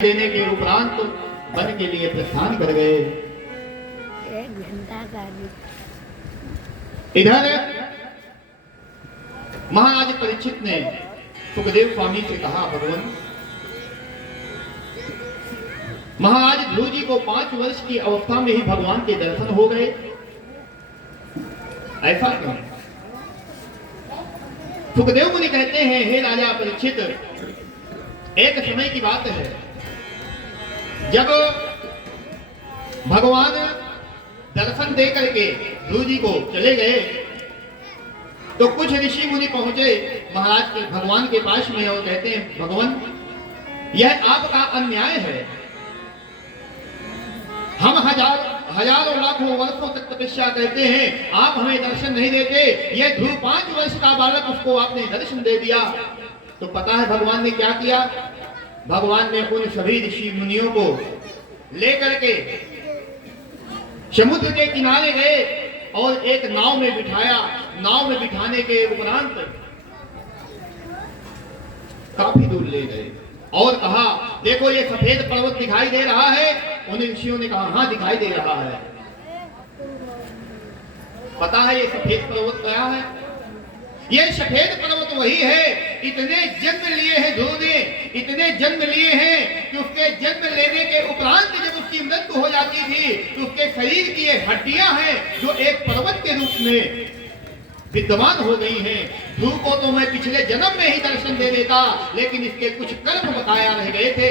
देने के उपरांत वन के लिए प्रस्थान कर गए। इधर महाराज परीक्षित ने सुखदेव स्वामी से कहा, भगवान महाराज ध्रुव जी को 5 वर्ष की अवस्था में ही भगवान के दर्शन हो गए, ऐसा क्यों? सुखदेव मुनि कहते हैं, हे राजा परीक्षित, एक समय की बात है जब भगवान दर्शन दे करके ध्रुव जी को चले गए तो कुछ ऋषि मुनि पहुंचे महाराज के भगवान के पास में और कहते हैं, भगवान यह आपका अन्याय है। हम हजारों लाखों वर्षों तक तपस्या करते हैं, आप हमें दर्शन नहीं देते। यह ध्रुव 5 वर्ष का बालक, उसको आपने दर्शन दे दिया। तो पता है भगवान ने क्या किया? भगवान ने उन सभी ऋषि मुनियों को लेकर के समुद्र के किनारे गए और एक नाव में बिठाया। नाव में बिठाने के उपरांत काफी दूर ले गए और कहा, देखो ये सफेद पर्वत दिखाई दे रहा है। उन ऋषियों ने कहा, हाँ दिखाई दे रहा है। पता है ये सफेद पर्वत क्या है? ये सफेद पर्वत वही है, इतने जन्म लिए हैं ध्रुव ने, इतने जन्म लिए हैं कि उसके जन्म लेने के उपरांत जब उसकी मृत्यु हो जाती थी तो उसके शरीर की ये हड्डियां हैं जो एक पर्वत के रूप में विद्यमान हो गई हैं। ध्रुव को तो मैं पिछले जन्म में ही दर्शन दे देता, लेकिन इसके कुछ कर्म बकाया रह गए थे।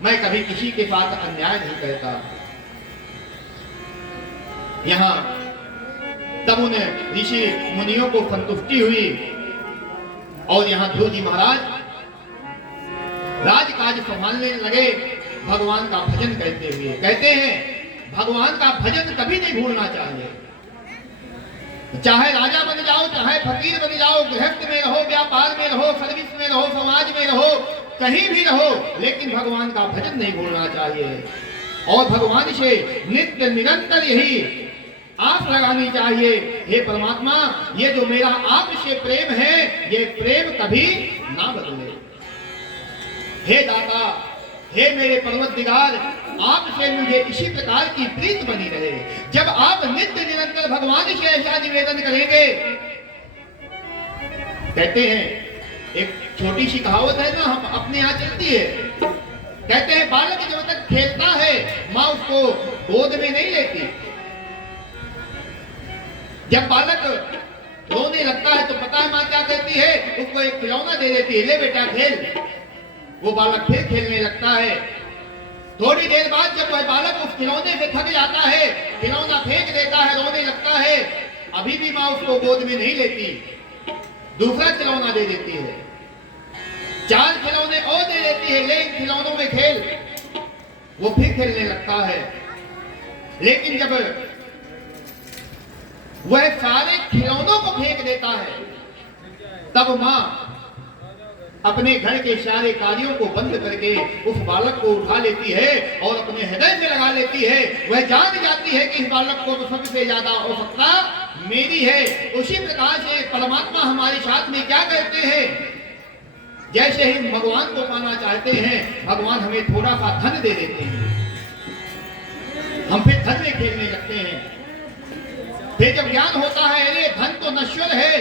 मैं कभी किसी के साथ अन्याय नहीं करता। यहां तब उन ऋषि मुनियों को संतुष्टि हुई और यहां ध्रुव जी महाराज राजकाज संभालने लगे, भगवान का भजन करते हुए। कहते हैं भगवान का भजन कभी नहीं भूलना चाहिए। चाहे राजा बन जाओ, चाहे फकीर बन जाओ, गृहस्थ में रहो, व्यापार में रहो, सर्विस में रहो, समाज में रहो, कहीं भी रहो, लेकिन भगवान का भजन नहीं भूलना चाहिए। और भगवान से नित्य निरंतर यही आस लगानी चाहिए, हे परमात्मा ये जो मेरा आपसे प्रेम है, ये प्रेम कभी ना बदले। हे दाता, हे मेरे परवरदिगार, आपसे मुझे इसी प्रकार की प्रीत बनी रहे। जब आप नित्य निरंतर भगवान से ऐसा निवेदन करेंगे, कहते हैं एक छोटी सी कहावत है ना, हम अपने यहाँ चलती है। कहते हैं बालक जब तक खेलता है माँ उसको गोद में नहीं लेती। जब बालक रोने लगता है तो पता है माँ क्या कहती है? उसको एक खिलौना दे देती है, ले बेटा खेल। वो बालक फिर खेलने लगता है। थोड़ी देर बाद जब वह बालक उस खिलौने से थक जाता है, खिलौना फेंक देता है, रोने लगता है, अभी भी माँ उसको गोद में नहीं लेती, दूसरा खिलौना दे देती है, 4 खिलौने और दे देती है, ले इन खिलौनों में खेल। वो फिर खेलने लगता है। लेकिन जब वह सारे खिलौनों को फेंक देता है, तब मां अपने घर के सारे कार्यों को बंद करके उस बालक को उठा लेती है और अपने हृदय से लगा लेती है। वह जान जाती है कि इस बालक को तो सबसे ज्यादा आवश्यकता मेरी है। उसी प्रकार से परमात्मा हमारे साथ में क्या करते हैं? जैसे ही भगवान को पाना चाहते हैं, भगवान हमें थोड़ा सा धन दे देते हैं, हम फिर धन में खेलने लगते हैं। फिर जब ज्ञान होता है अरे धन तो नश्वर है,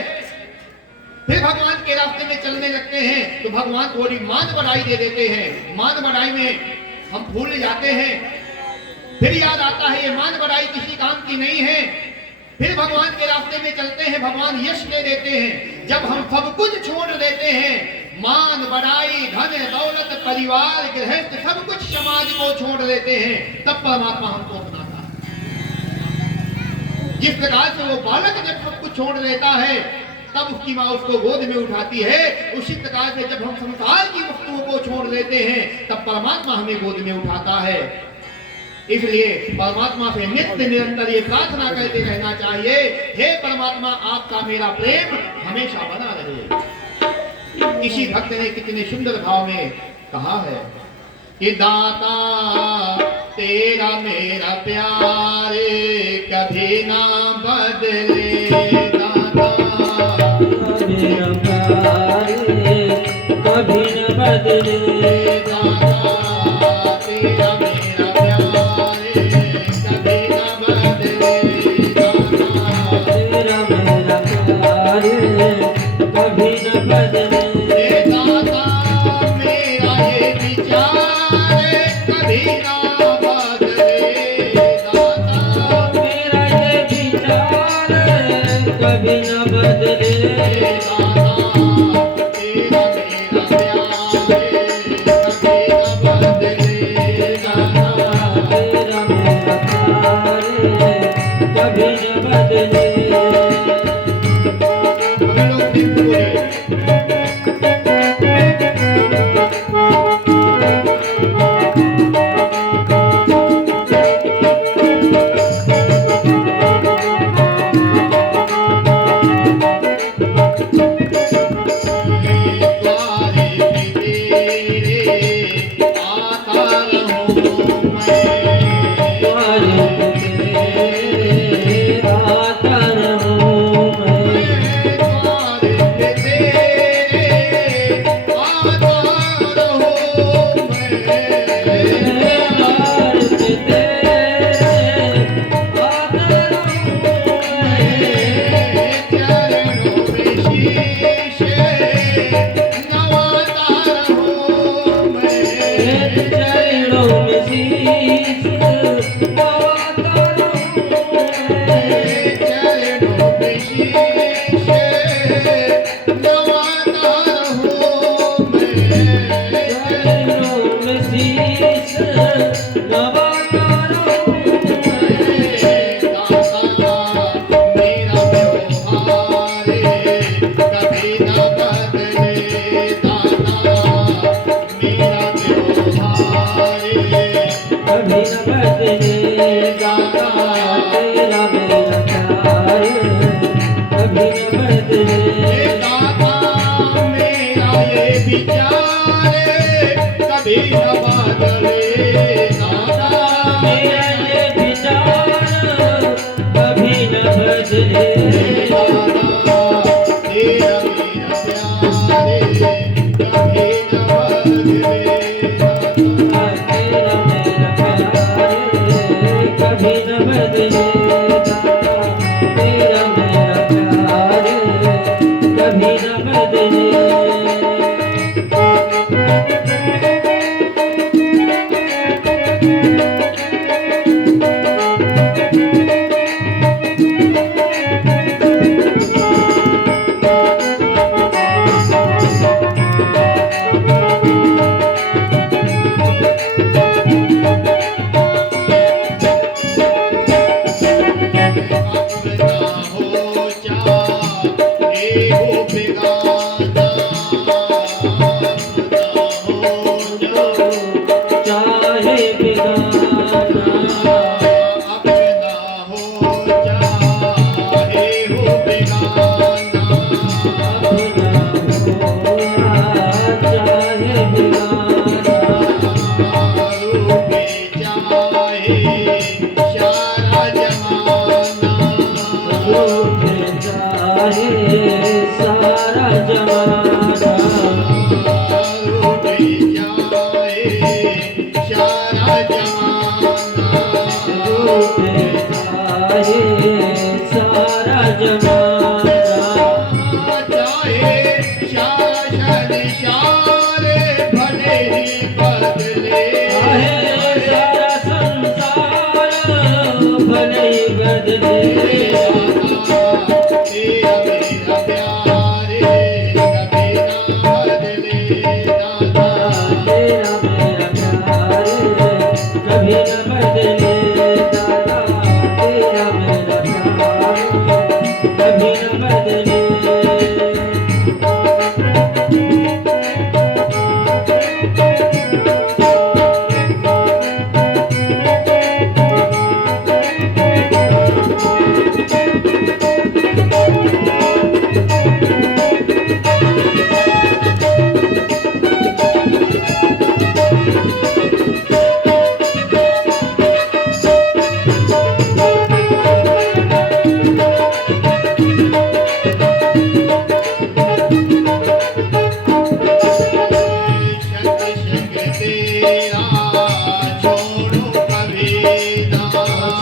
फिर भगवान के रास्ते में चलने लगते हैं तो भगवान थोड़ी मान बढ़ाई दे देते हैं। मान बढ़ाई में हम भूल जाते हैं, फिर याद आता है ये मान बढ़ाई किसी काम की नहीं है। फिर भगवान के रास्ते में चलते हैं, भगवान यश दे देते हैं। जब हम सब कुछ छोड़ देते हैं, मान बढ़ाई, धन दौलत, परिवार, गृहस्थ, सब कुछ समाज को छोड़ देते हैं, तब परमात्मा हमको अपनाता है। जिस प्रकार से वो बालक जब सब कुछ छोड़ देता है तब उसकी माँ उसको गोद में उठाती है, उसी प्रकार से जब हम संसार की वस्तुओं को छोड़ देते हैं तब परमात्मा हमें गोद में उठाता है। इसलिए परमात्मा से नित्य निरंतर ये प्रार्थना करते रहना चाहिए, हे परमात्मा आपका मेरा प्रेम हमेशा बना रहे। किसी भक्त ने कितने सुंदर भाव में कहा है कि दाता तेरा मेरा प्यार कभी ना बदले, दाता मेरा प्यार कभी न बदले, दाता विचार कभी ना बदले दाता, मेरा ये विचार कभी न बदले दाता तेरा मेरा प्यार कभी ना बदले दाता। तेरा मेरा प्यार कभी न बदले हम लोग भी पूरे द्वारे भी तेरे आता रहूं मैं, द्वारे तेरे आता रहूं मैं द्वारे पे तेरे आता रहूं मैं, द्वार पे तेरे आता रहूं मैं चरणों में शीश नवाता रहूं मैं, चरणों में शीश नवाता रहूं मैं चरणों में शीश नवाता रहूं मैं। चरणों में शीश नवाता रहूं मैं दाता मेरा व्यवहार कभी न बदले दाता, मेरा व्यवहार कभी न बदले दाता तेरा मेरा प्यार कभी न बदले दाता मेरा ये विचार कभी न बदले दाता, मेरा ये विचार कभी न बदले दाता तेरा मेरा प्यार कभी न बदले दाता। तेरा मेरा प्यार कभी न बदले दाता तेरा मेरा प्यार कभी न बदले अपना हो चाहे हो बेगाना, अपना हो चाहे बेगाना अपना हो चाहे हो बेगाना, चाहे बेगाना रूपे चाहे सारा जमाना, रूठे चाहे सारा जमाना रूपे चाहे सारा जमाना, रूठे चाहे सारा जमाना चाहे शासन सारे भले ही बदले, चाहे सारा संसार भले ही बदले तेरा मेरा प्यार कभी ना बदले दाता, तेरा मेरा प्यार कभी न बदले दादा तेरा मेरा प्यार कभी न बदले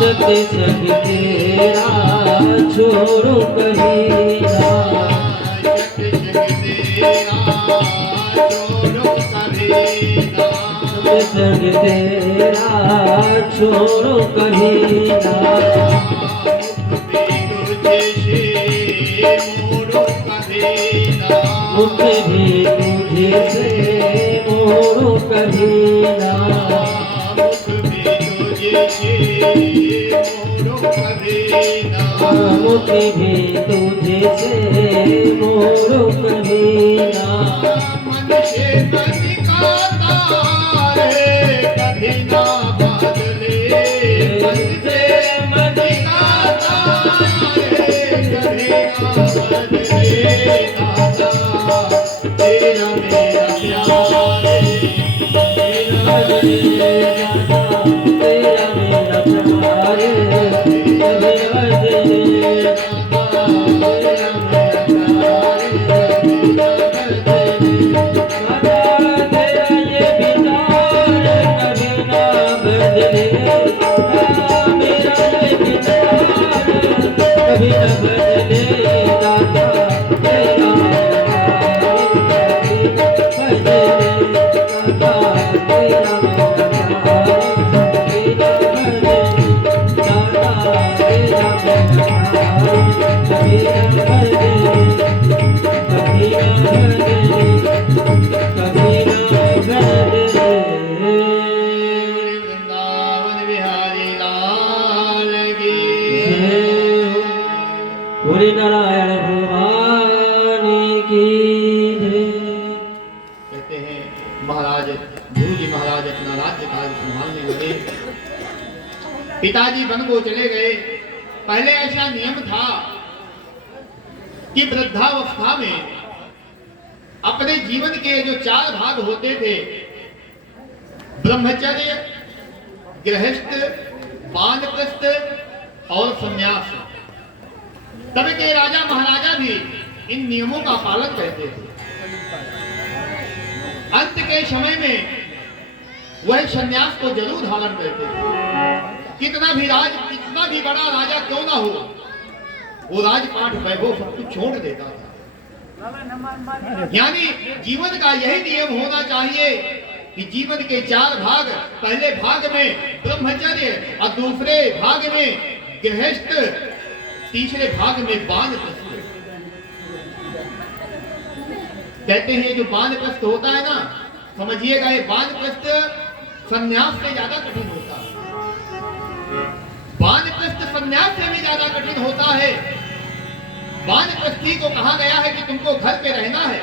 सत्य संग तेरा छोड़ो कभी ना जग जग तेरा छोड़ो कभी ना संग तेरा छोड़ो कभी ना मुख भी तुझे से मोड़ो कभी ना मुख भी तुझे से मोड़ो कभी ना मुख भी तुझे से मोड़ो कभी ना मन से मन का तारे कभी ना बदले मन से मन का तारे कभी ना बदले तेरा मेरा प्यार तेरा मेरा प्यार कभी बदले नारायण भगवान की जय। कहते हैं महाराज ध्रुव जी महाराज अपना राज्य कार्य संभालने लगे। पिताजी वन को चले गए। पहले ऐसा नियम था कि वृद्धावस्था में अपने जीवन के जो 4 भाग होते थे, ब्रह्मचर्य, गृहस्थ, वानप्रस्थ और संन्यास। तब के राजा महाराजा भी इन नियमों का पालन करते थे। अंत के समय में वह संन्यास को जरूर धारण करते थे। कितना भी बड़ा राजा क्यों ना हो, वो राजपाट वैभव सब कुछ छोड़ देता था। यानी जीवन का यही नियम होना चाहिए कि जीवन के 4 भाग, पहले भाग में ब्रह्मचर्य और दूसरे भाग में गृहस्थ, तीसरे भाग में वानप्रस्थ। कहते हैं जो वानप्रस्थ होता है ना, समझिएगा ये वानप्रस्थ संन्यास से ज्यादा कठिन होता है। वानप्रस्थ संन्यास से भी ज्यादा कठिन होता है। वानप्रस्थी को कहा गया है कि तुमको घर पे रहना है,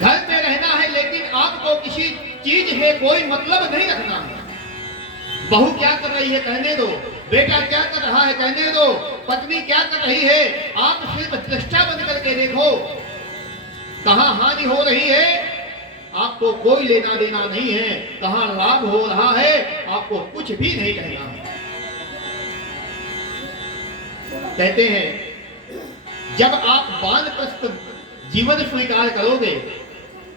घर पे रहना है, लेकिन आपको किसी चीज से कोई मतलब नहीं रखना है। बहू क्या कर रही है कहने दो, बेटा क्या कर रहा है कहने दो, पत्नी क्या कर रही है, आप सिर्फ दृष्टा बन करके देखो कहां हानि हो रही है, आपको कोई लेना देना नहीं है, कहां लाभ हो रहा है, आपको कुछ भी नहीं कहना है। कहते हैं जब आप वानप्रस्थ जीवन स्वीकार करोगे,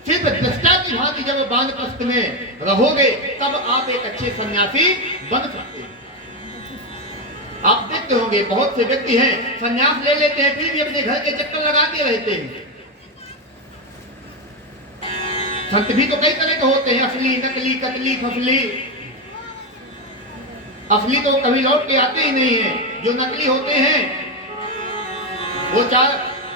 सिर्फ दृष्टा की भांति जब वानप्रस्थ में रहोगे, तब आप एक अच्छे सन्यासी बन सकते हैं। आप देखते होंगे बहुत से व्यक्ति हैं सन्यास ले लेते हैं, फिर भी अपने घर के चक्कर लगाते रहते हैं। संत भी तो कई तरह के होते हैं, असली, नकली, कतली, फसली। असली तो कभी लौट के आते ही नहीं है। जो नकली होते हैं वो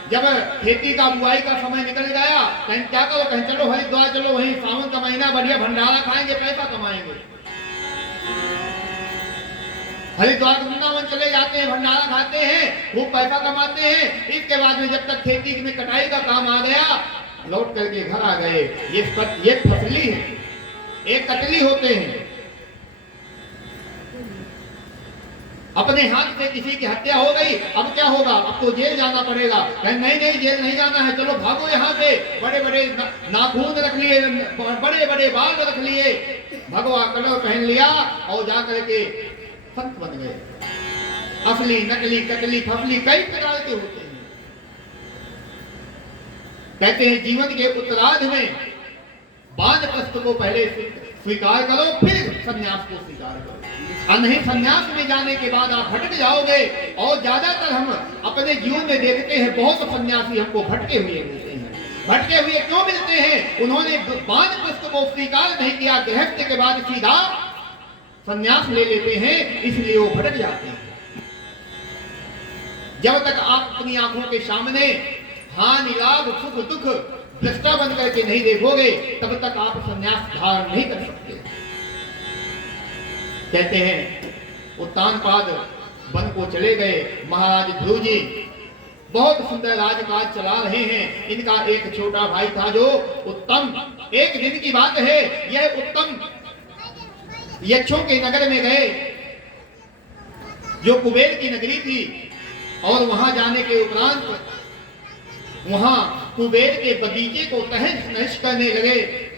जब खेती का बुआई का समय निकल गया, कहीं क्या करो, कहीं चलो हरिद्वार चलो, वहीं सावन का महीना बढ़िया भंडारा खाएंगे, पैसा कमाएंगे। हरिद्वार वृंदावन चले जाते हैं, भंडारा खाते हैं, खूब पैसा कमाते हैं। इसके बाद में जब तक खेती में कटाई का काम आ गया, लौट करके घर आ गए। ये फसली है, एक कतली होते हैं। अपने हाथ से किसी की हत्या हो गई, अब क्या होगा, अब तो जेल जाना पड़ेगा। नहीं जेल नहीं जाना है, चलो भागो यहाँ से। बड़े बड़े नाखून रख लिए, बड़े बड़े बाल रख लिए, भगवा कलर पहन लिया और जाकर के संत बन गए। असली, नकली, कतली, फसली कई प्रकार के होते हैं। कहते हैं जीवन के उत्तरार्ध में वानप्रस्थ को पहले स्वीकार करो, फिर संन्यास को स्वीकार करो। नहीं संन्यास में जाने के बाद आप भटक जाओगे। और ज्यादातर हम अपने जीवन में देखते हैं बहुत सन्यासी हमको भटके हुए मिलते हैं। भटके हुए क्यों मिलते हैं? उन्होंने वानप्रस्थ को स्वीकार नहीं किया, गृहस्थ के बाद सीधा संन्यास ले लेते हैं, इसलिए वो भटक जाते हैं। जब तक आप अपनी आंखों के सामने हानि लाभ सुख दुख दृष्टा बन करके नहीं देखोगे, तब तक आप संन्यास धारण नहीं कर सकते। कहते हैं उत्तानपाद वन को चले गए। महाराज ध्रुव जी बहुत सुंदर राजकाज चला रहे हैं। इनका एक छोटा भाई था जो उत्तम, एक दिन की बात है, यह उत्तम यक्षों के नगर में गए जो कुबेर की नगरी थी, और वहां जाने के उपरांत वहां कुबेर के बगीचे को तहस नहस करने लगे।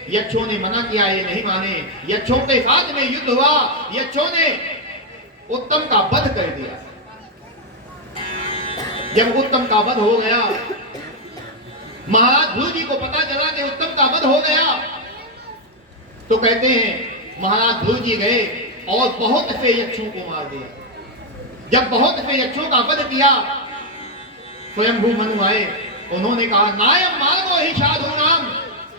यक्षों ने मना किया, ये नहीं माने। यक्षों के साथ में युद्ध हुआ, यक्षों ने उत्तम का वध कर दिया। जब उत्तम का वध हो गया, महाराज ध्रुव जी को पता चला कि उत्तम का वध हो गया, तो कहते हैं महाराज ध्रुव जी गए और बहुत से यक्षों को मार दिया। जब बहुत से यक्षों का वध किया, स्वयंभू मनु आए, उन्होंने कहा नायम मार्गो ही साधु नाम।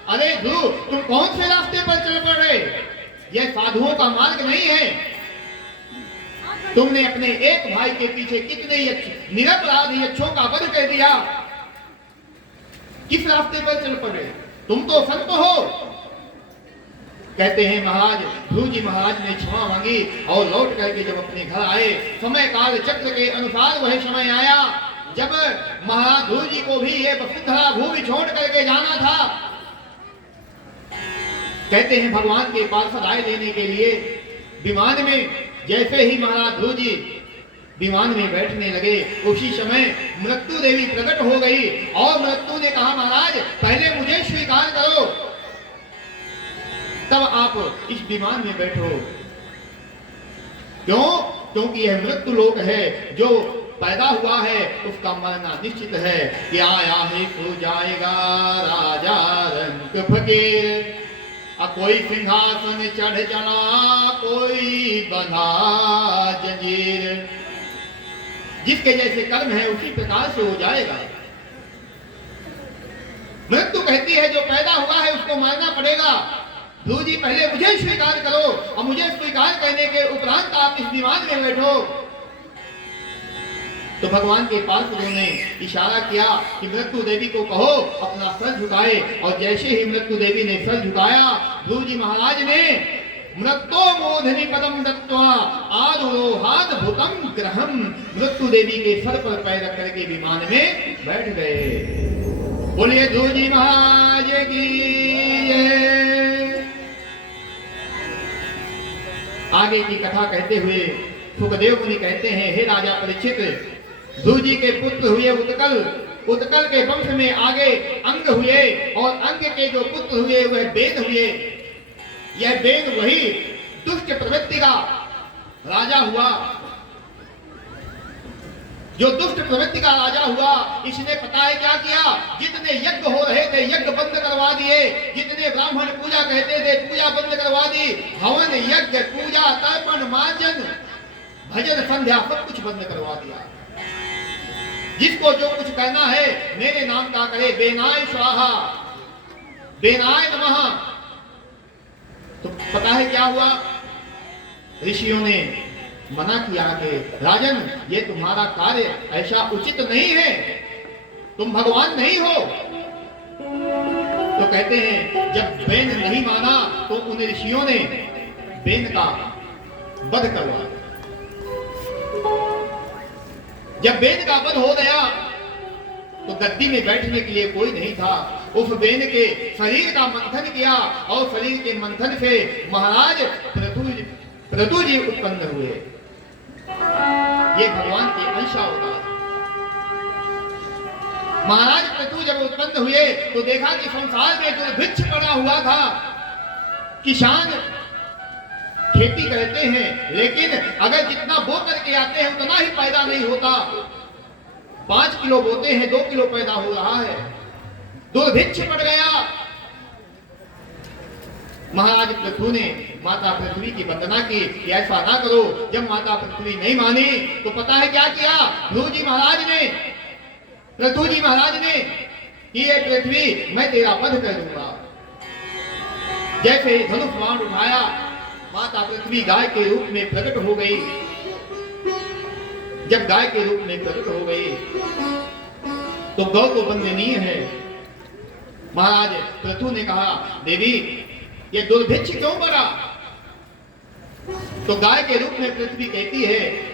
अरे ध्रुव, तुम कौन से रास्ते पर चल पड़े? यह साधुओं का मार्ग नहीं है। तुमने अपने एक भाई के पीछे कितने निरपराध यक्षों का वध कर दिया। किस रास्ते पर चल पड़े? तुम तो संत हो। कहते हैं महाराज ध्रुव जी महाराज ने क्षमा मांगी और लौट करके जब अपने घर आए, समय काल चक्र के अनुसार वह समय आया जब महाराज ध्रुव जी को भी ये वसुंधरा भूमि छोड़ करके जाना था। कहते हैं भगवान के पार्षद आए लेने के लिए विमान में। जैसे ही महाराज ध्रुव जी विमान में बैठने लगे, उसी समय मृत्यु देवी प्रकट हो गई और मृत्यु ने कहा महाराज पहले मुझे स्वीकार करो, तब आप इस विमान में बैठो। क्यों? क्योंकि यह मृत्यु लोक है, जो पैदा हुआ है उसका मरना निश्चित है कि आया है सो जाएगा राजा रंग फकीर। कोई सिंहासन चढ़ चला, कोई बंधा जंजीर। जिसके जैसे कर्म है उसी प्रकार से हो जाएगा। मृत्यु कहती है जो पैदा हुआ है उसको मारना पड़ेगा। ध्रुव जी पहले मुझे स्वीकार करो और मुझे स्वीकार करने के उपरांत आप इस विमान में बैठो। तो भगवान के पार्षदों ने इशारा किया कि मृत्यु देवी को कहो अपना सर झुकाए, और जैसे ही मृत्यु देवी ने सर झुकाया, ध्रुव जी महाराज ने मृत्यो मोधनी पदम दत्वा आरोहाद भूतम ग्रहम, मृत्यु देवी के सर पर पैर रख करके विमान में बैठ गए। बोलिए ध्रुव जी महाराज की। आगे की कथा कहते हुए सुखदेव मुनि कहते हैं, हे राजा परीक्षित, ध्रुव जी के पुत्र हुए उत्कल, उत्कल के वंश में आगे अंग हुए, और अंग के जो पुत्र हुए वह वेद हुए। यह वेद वही दुष्ट प्रवृत्ति का राजा हुआ, जो दुष्ट प्रवृत्ति का राजा हुआ। इसने पता है क्या किया? जितने यज्ञ हो रहे थे यज्ञ बंद करवा दिए, जितने ब्राह्मण पूजा कहते थे पूजा बंद करवा दी, हवन यज्ञ पूजा तर्पण मार्जन भजन संध्या सब कुछ बंद करवा दिया। जिसको जो कुछ करना है मेरे नाम का करे, बेनाय स्वाहा बेनाय नमः। तो पता है क्या हुआ? ऋषियों ने मना किया कि राजन ये तुम्हारा कार्य ऐसा उचित नहीं है, तुम भगवान नहीं हो। तो कहते हैं जब बेन नहीं माना तो उन ऋषियों ने बेन का वध करवाया। जब बेन का वध हो गया तो गद्दी में बैठने के लिए कोई नहीं था। उस बेन के शरीर का मंथन किया और शरीर के मंथन से महाराज पृथु जी उत्पन्न हुए। ये भगवान के अंश अवतार। महाराज पृथु जब उत्पन्न हुए तो देखा कि संसार में दुर्भिक्ष पड़ा हुआ था। किसान खेती करते हैं लेकिन अगर जितना बो करके आते हैं उतना ही पैदा नहीं होता। 5 किलो बोते हैं 2 किलो पैदा हो रहा है। दुर्भिक्ष पड़ गया। महाराज पृथु ने माता पृथ्वी की वंदना की कि ऐसा ना करो। जब माता पृथ्वी नहीं मानी तो पता है क्या किया? ध्रुव जी महाराज ने पृथु जी महाराज ने कि ये पृथ्वी मैं तेरा वध कर दूंगा। जैसे धनुष बाण उठाया, माता पृथ्वी गाय के रूप में प्रकट हो गई। जब गाय के रूप में प्रकट हो गई तो गौ तो वंदनीय है। महाराज पृथु ने कहा, देवी ये दुर्भिक्ष क्यों पड़ा? तो गाय के रूप में पृथ्वी कहती है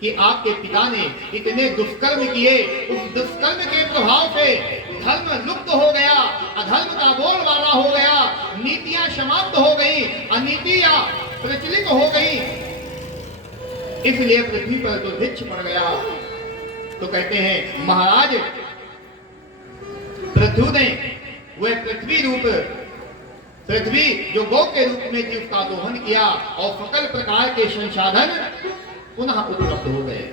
कि आपके पिता ने इतने दुष्कर्म किए, उस दुष्कर्म के प्रभाव से धर्म लुप्त हो गया, अधर्म का बोलबाला हो गया, नीतियां समाप्त हो गई, अनीतियां प्रचलित हो गई, इसलिए पृथ्वी पर दुर्भिक्ष पड़ गया। तो कहते हैं महाराज पृथु ने वह पृथ्वी रूप पृथ्वी जो गौ के रूप में थी उसका दोहन किया और सकल प्रकार के संसाधन पुनः उपलब्ध हो गए।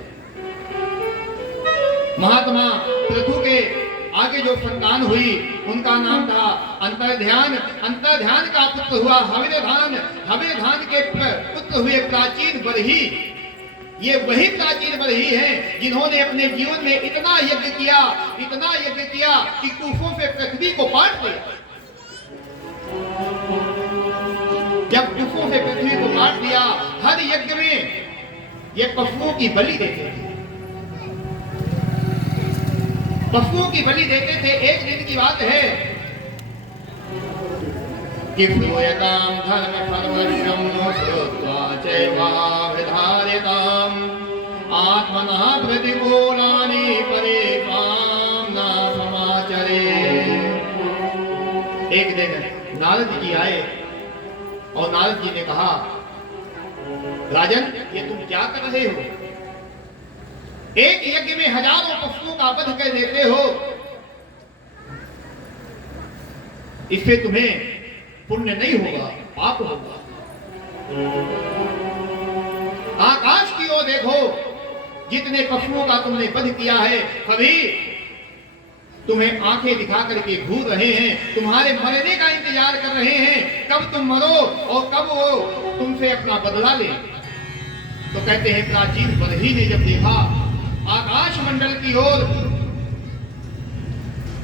महात्मा पृथु के आगे जो संतान हुई उनका नाम था अंतर्ध्यान। अंतर्ध्यान का पुत्र हुआ हविर्धान। हविर्धान के पुत्र हुए प्राचीन बरही। ये वही प्राचीन बरही हैं जिन्होंने अपने जीवन में इतना यज्ञ किया कि कूफों से पृथ्वी को बांट दिया। जब कूफों से पृथ्वी को बांट दिया, हर यज्ञ में ये पशुओं की बलि देते थे। पशुओं की बलि देते थे। एक दिन की बात है कि प्रोयताम धर्म सर्वस्वं श्रुत्वा चैवाभिधारिताम् आत्मनः प्रतिकूलानि परेषां न समाचरे। एक दिन नारद जी आए और नारद जी ने कहा, राजन ये तुम क्या कर रहे हो? एक यज्ञ में हजारों पशुओं का वध कर देते हो, इससे तुम्हें पुण्य नहीं होगा, पाप होगा। आकाश की ओर देखो, जितने पशुओं का तुमने वध किया है, कभी तुम्हें आंखें दिखा करके घूर रहे हैं, तुम्हारे मरने का इंतजार कर रहे हैं, कब तुम मरो और कब वो तुमसे अपना बदला ले। तो कहते हैं प्राचीन बरही ने जब देखा आकाश मंडल की ओर,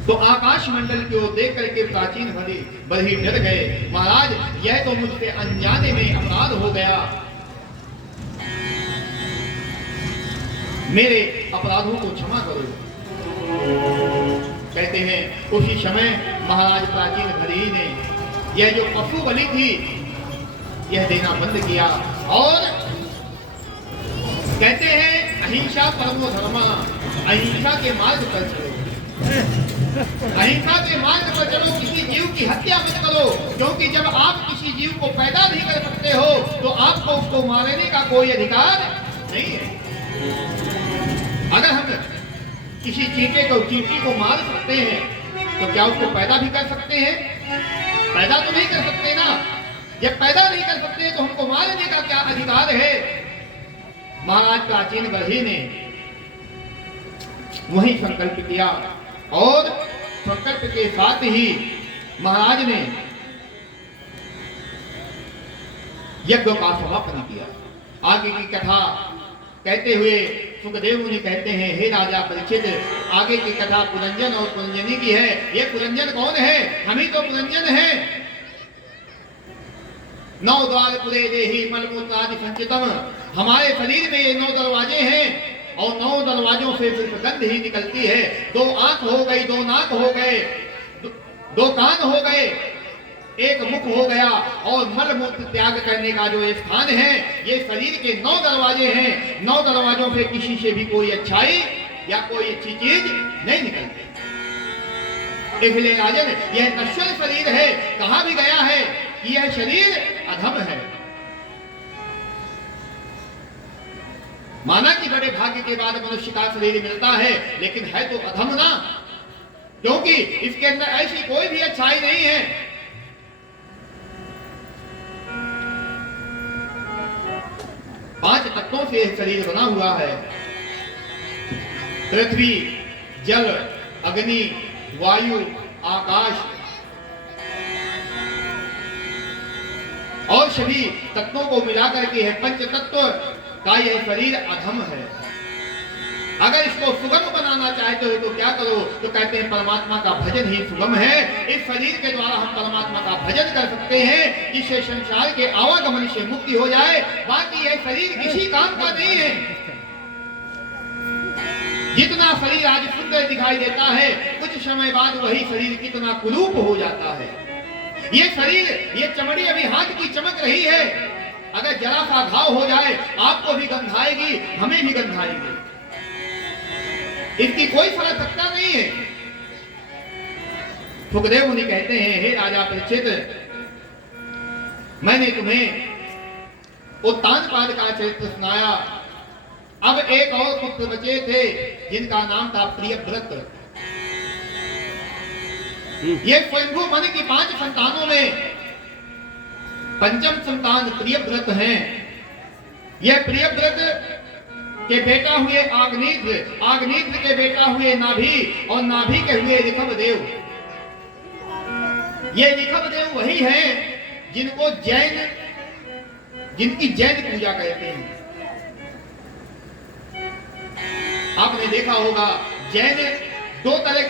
तो आकाश मंडल की ओर देख करके प्राचीन बरही डर गए। महाराज यह तो मुझसे अनजाने में अपराध हो गया, मेरे अपराधों को क्षमा करो। कहते हैं उसी समय महाराज प्राचीन बरही ने यह जो पशु बलि थी यह देना बंद किया और कहते हैं अहिंसा परमो धर्म, अहिंसा के मार्ग पर चलो। अहिंसा के मार्ग पर चलो, किसी जीव की हत्या मत करो, क्योंकि जब आप किसी जीव को पैदा नहीं कर सकते हो तो आपको उसको मारने का कोई अधिकार नहीं है। अगर हम किसी चींटी को मार सकते हैं तो क्या उसको पैदा भी कर सकते हैं? पैदा तो नहीं कर सकते ना। जब पैदा नहीं कर सकते तो हमको मारने का क्या अधिकार है? महाराज प्राचीन बरही ने वही संकल्प किया और संकल्प के साथ ही महाराज ने यज्ञ का समापन किया। आगे की कथा कहते हुए सुखदेव मुनि कहते हैं, हे राजा परीक्षित, आगे की कथा पुरंजन और पुरंजनी की है। ये पुरंजन कौन है? हम ही तो पुरंजन हैं। 9 द्वार पुरे देहि मलमूत्रादि संचितम, हमारे शरीर में ये 9 दरवाजे हैं और 9 दरवाजों से सिर्फ गंध ही निकलती है। 2 आंख हो गई, 2 नाक हो गए, 2 कान हो गए, 1 मुख हो गया और मल मूत्र त्याग करने का जो स्थान है, ये शरीर के 9 दरवाजे हैं। 9 दरवाजों से किसी से भी कोई अच्छाई या कोई अच्छी चीज नहीं निकलती। इसलिए राजन यह नश्वर शरीर है। कहा भी गया है कि यह शरीर अधम है। माना कि बड़े भाग्य के बाद मनुष्य का शरीर मिलता है, लेकिन है तो अधम ना, क्योंकि इसके अंदर ऐसी कोई भी अच्छाई नहीं है। पांच तत्वों से शरीर बना हुआ है। पृथ्वी, जल, अग्नि, वायु, आकाश और सभी तत्वों को मिलाकर के है पंच तत्व का यह शरीर अधम है। अगर इसको सुगम बना बनाना चाहते हो तो क्या करो? तो कहते हैं परमात्मा का भजन ही सुगम है। इस शरीर के द्वारा हम परमात्मा का भजन कर सकते हैं, जिससे संसार के आवागमन से मुक्ति हो जाए। बाकी यह शरीर किसी काम का नहीं है। जितना शरीर आज सुंदर दिखाई देता है, कुछ समय बाद वही शरीर कितना कुरूप हो जाता है। ये शरीर, ये चमड़ी अभी हाथ की चमक रही है, अगर जरा सा घाव हो जाए आपको भी गंध आएगी, हमें भी गंध आएगी। इसकी कोई फर्क सकता नहीं है। सुखदेव मुनि कहते हैं, हे राजा परीक्षित, मैंने तुम्हें उत्तानपाद का चरित्र सुनाया। अब एक और पुत्र बचे थे जिनका नाम था प्रियव्रत। ये स्वयंभू मन की 5 संतानों में पंचम संतान प्रियव्रत हैं। यह प्रियव्रत के बेटा हुए आग्नेत्र, आग्नेत्र के बेटा हुए नाभि, और नाभि के हुए ऋषभदेव। ये ऋषभदेव वही हैं जिनको जैन, जिनकी जैन पूजा कहते हैं। आपने देखा होगा जैन दो तरह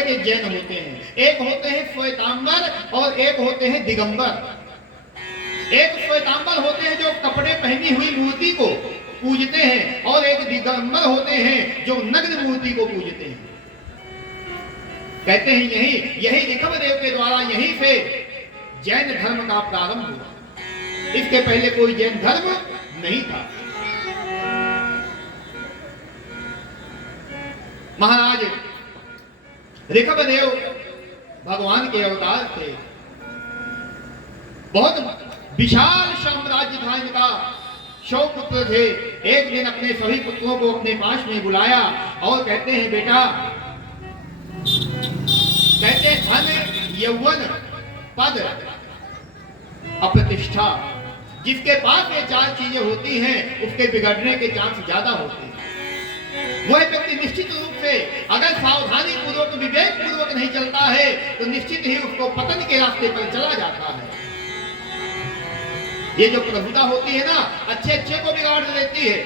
के जैन होते हैं। एक होते हैं श्वेतांबर और एक होते हैं दिगंबर। एक श्वेतांबर होते हैं जो कपड़े पहनी हुई मूर्ति को पूजते हैं, और एक दिगंबर होते हैं जो नग्न मूर्ति को पूजते हैं। कहते हैं यही ऋषभदेव के द्वारा यहीं से जैन धर्म का प्रारंभ हुआ। इसके पहले कोई जैन धर्म नहीं था। महाराज ऋषभदेव भगवान के अवतार थे। बहुत विशाल साम्राज्य था इनका। 100 पुत्र थे। एक दिन अपने सभी पुत्रों को अपने पास में बुलाया और कहते हैं, बेटा, कहते धन, यौवन, पद, अप्रतिष्ठा, जिसके पास ये 4 चीजें होती हैं उसके बिगड़ने के चांस ज्यादा होते हैं। वह व्यक्ति निश्चित रूप से अगर सावधानी पूर्वक, विवेक पूर्वक नहीं चलता है तो निश्चित ही उसको पतन के रास्ते पर चला जाता है। ये जो प्रभुता होती है ना, अच्छे अच्छे को बिगाड़ देती है।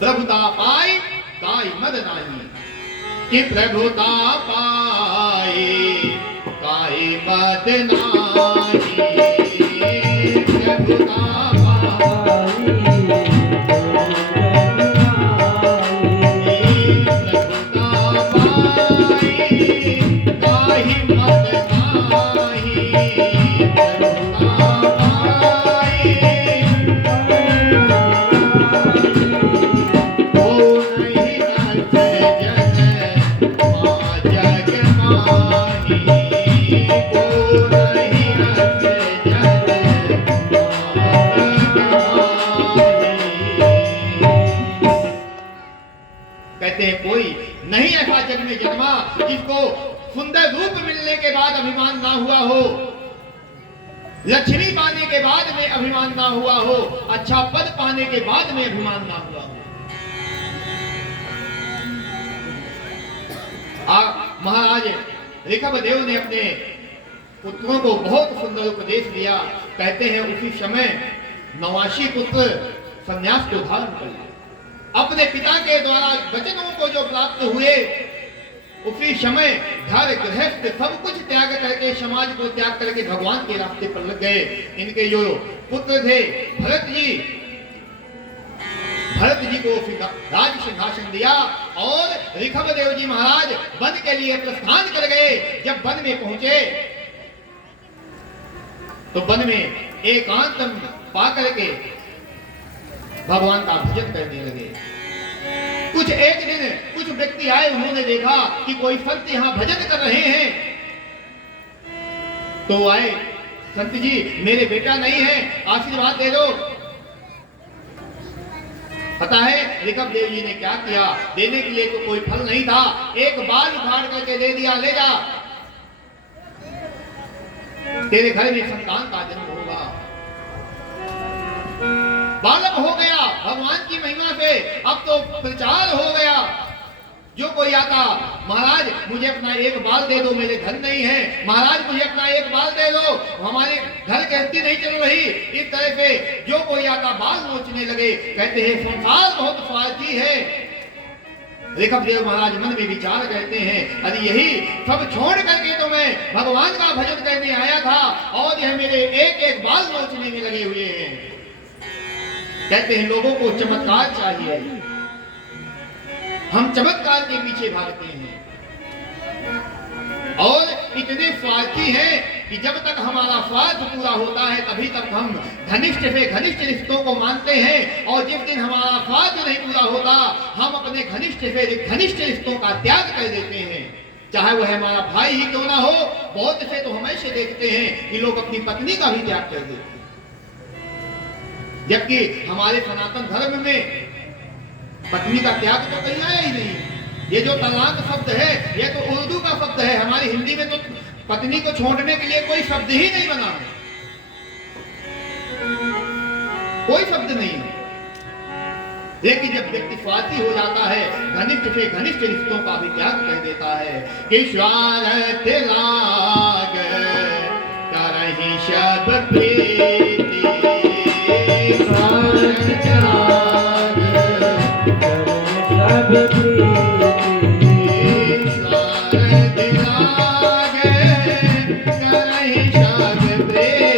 प्रभुता पाई ताई मद नाही, कि प्रभुता पाई ताई मद नाही, प्रभुता जिसको सुंदर रूप मिलने के बाद अभिमान ना हुआ हो, लक्ष्मी पाने के बाद में अभिमान ना हुआ हो, अच्छा पद पाने के बाद में अभिमान ना हुआ हो। महाराज ऋषभदेव ने अपने पुत्रों को बहुत सुंदर उपदेश दिया। कहते हैं उसी समय 89 पुत्र संन्यास को धारण कर लिए। अपने पिता के द्वारा वचनों को जो प्राप्त हुए, उसी समय घर गृहस्थ सब कुछ त्याग करके, समाज को त्याग करके भगवान के रास्ते पर लग गए। इनके जो पुत्र थे भरत जी को राज सिंहासन दिया और ऋषभदेव जी महाराज वन के लिए प्रस्थान कर गए। जब वन में पहुंचे तो वन में एकांत पा करके भगवान का भजन करने लगे। कुछ एक दिन कुछ व्यक्ति आए, उन्होंने देखा कि कोई संत यहाँ भजन कर रहे हैं, तो आए, संत जी मेरे बेटा नहीं है, आशीर्वाद दे दो। पता है ऋषभदेव जी ने क्या किया? देने के लिए तो कोई फल नहीं था, एक बाल उखाड़ करके दे दिया, ले जा, तेरे घर में संतान का जन्म होगा। बालक हो गया भगवान की महिमा से, अब तो प्रचार हो गया। जो कोई आता, महाराज मुझे अपना एक बाल दे दो, मेरे धन नहीं है, महाराज मुझे अपना एक बाल दे दो, हमारे घर गृहस्थी नहीं चल रही। इस तरह से जो कोई आता बाल नोचने लगे। कहते हैं संसार बहुत स्वार्थी है। ऋषभदेव महाराज मन में विचार कहते हैं, अरे यही सब छोड़ करके तो मैं भगवान का भजन करने आया था और यह मेरे एक एक बाल नोचने में लगे हुए हैं। कहते हैं लोगों को चमत्कार चाहिए, हम चमत्कार के पीछे भागते हैं और इतने स्वार्थी हैं कि जब तक हमारा स्वार्थ पूरा होता है तभी तक हम घनिष्ठ से घनिष्ठ रिश्तों को मानते हैं, और जिस दिन हमारा स्वार्थ नहीं पूरा होता हम अपने घनिष्ठ से घनिष्ठ रिश्तों का त्याग कर देते हैं। चाहे वह हमारा भाई ही क्यों ना हो। बहुत से तो हम ऐसे देखते हैं कि लोग अपनी पत्नी का भी त्याग कर देते हैं, जबकि हमारे सनातन धर्म में पत्नी का त्याग तो कहीं आया ही नहीं। ये जो तलाक शब्द है ये तो उर्दू का शब्द है, हमारी हिंदी में तो पत्नी को छोड़ने के लिए कोई शब्द ही नहीं बना है, कोई शब्द नहीं है। लेकिन जब व्यक्ति स्वार्थी हो जाता है, घनिष्ठ से घनिष्ठ रिश्तों का भी त्याग कर देता है कि स्वार्थ लाग करहि सब प्रीति, स्वार्थ लाग सब प्रीति, स्वार्थ लाग करहि सब प्रीति,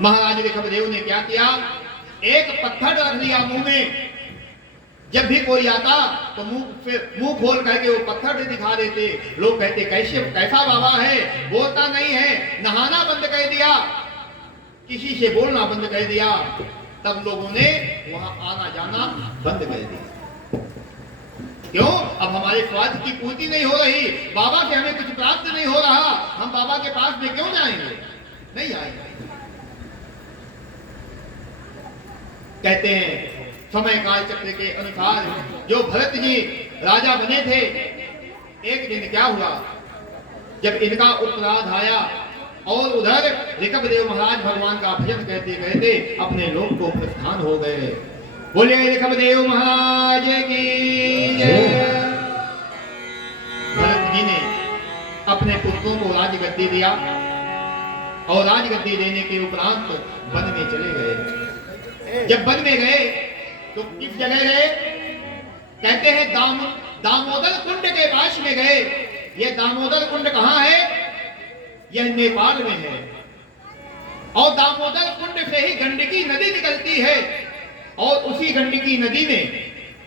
महाराज ऋषभदेव ने क्या किया, एक पत्थर रख लिया मुंह में। जब भी कोई आता तो मुंह खोल करके वो पत्थर दिखा देते। लोग कहते कैसा बाबा है, बोलता नहीं है। नहाना बंद कर दिया, किसी से बोलना बंद कर दिया। तब लोगों ने वहां आना जाना बंद कर दिया। क्यों? अब हमारे स्वार्थ की पूर्ति नहीं हो रही, बाबा से हमें कुछ प्राप्त नहीं हो रहा, हम बाबा के पास में क्यों जाएंगे? नहीं आएंगे। कहते हैं समय काल चक्र के अनुसार जो भरत जी राजा बने थे, एक दिन क्या हुआ, जब इनका उपराध आया और उधर ऋषभदेव महाराज भगवान का भजन कहते कहते अपने लोक को प्रस्थान हो गए। बोले ऋषभदेव महाराज की जय। भरत जी ने अपने पुत्रों को राजगद्दी दिया और राजगद्दी देने के उपरांत वन में चले गए। जब वन में गए तो किस जगह गए? कहते हैं दामोदर कुंड के पास में गए। यह दामोदर कुंड कहाँ है? यह नेपाल में है। और दामोदर कुंड से ही गंडकी नदी निकलती है, और उसी गंडकी नदी में,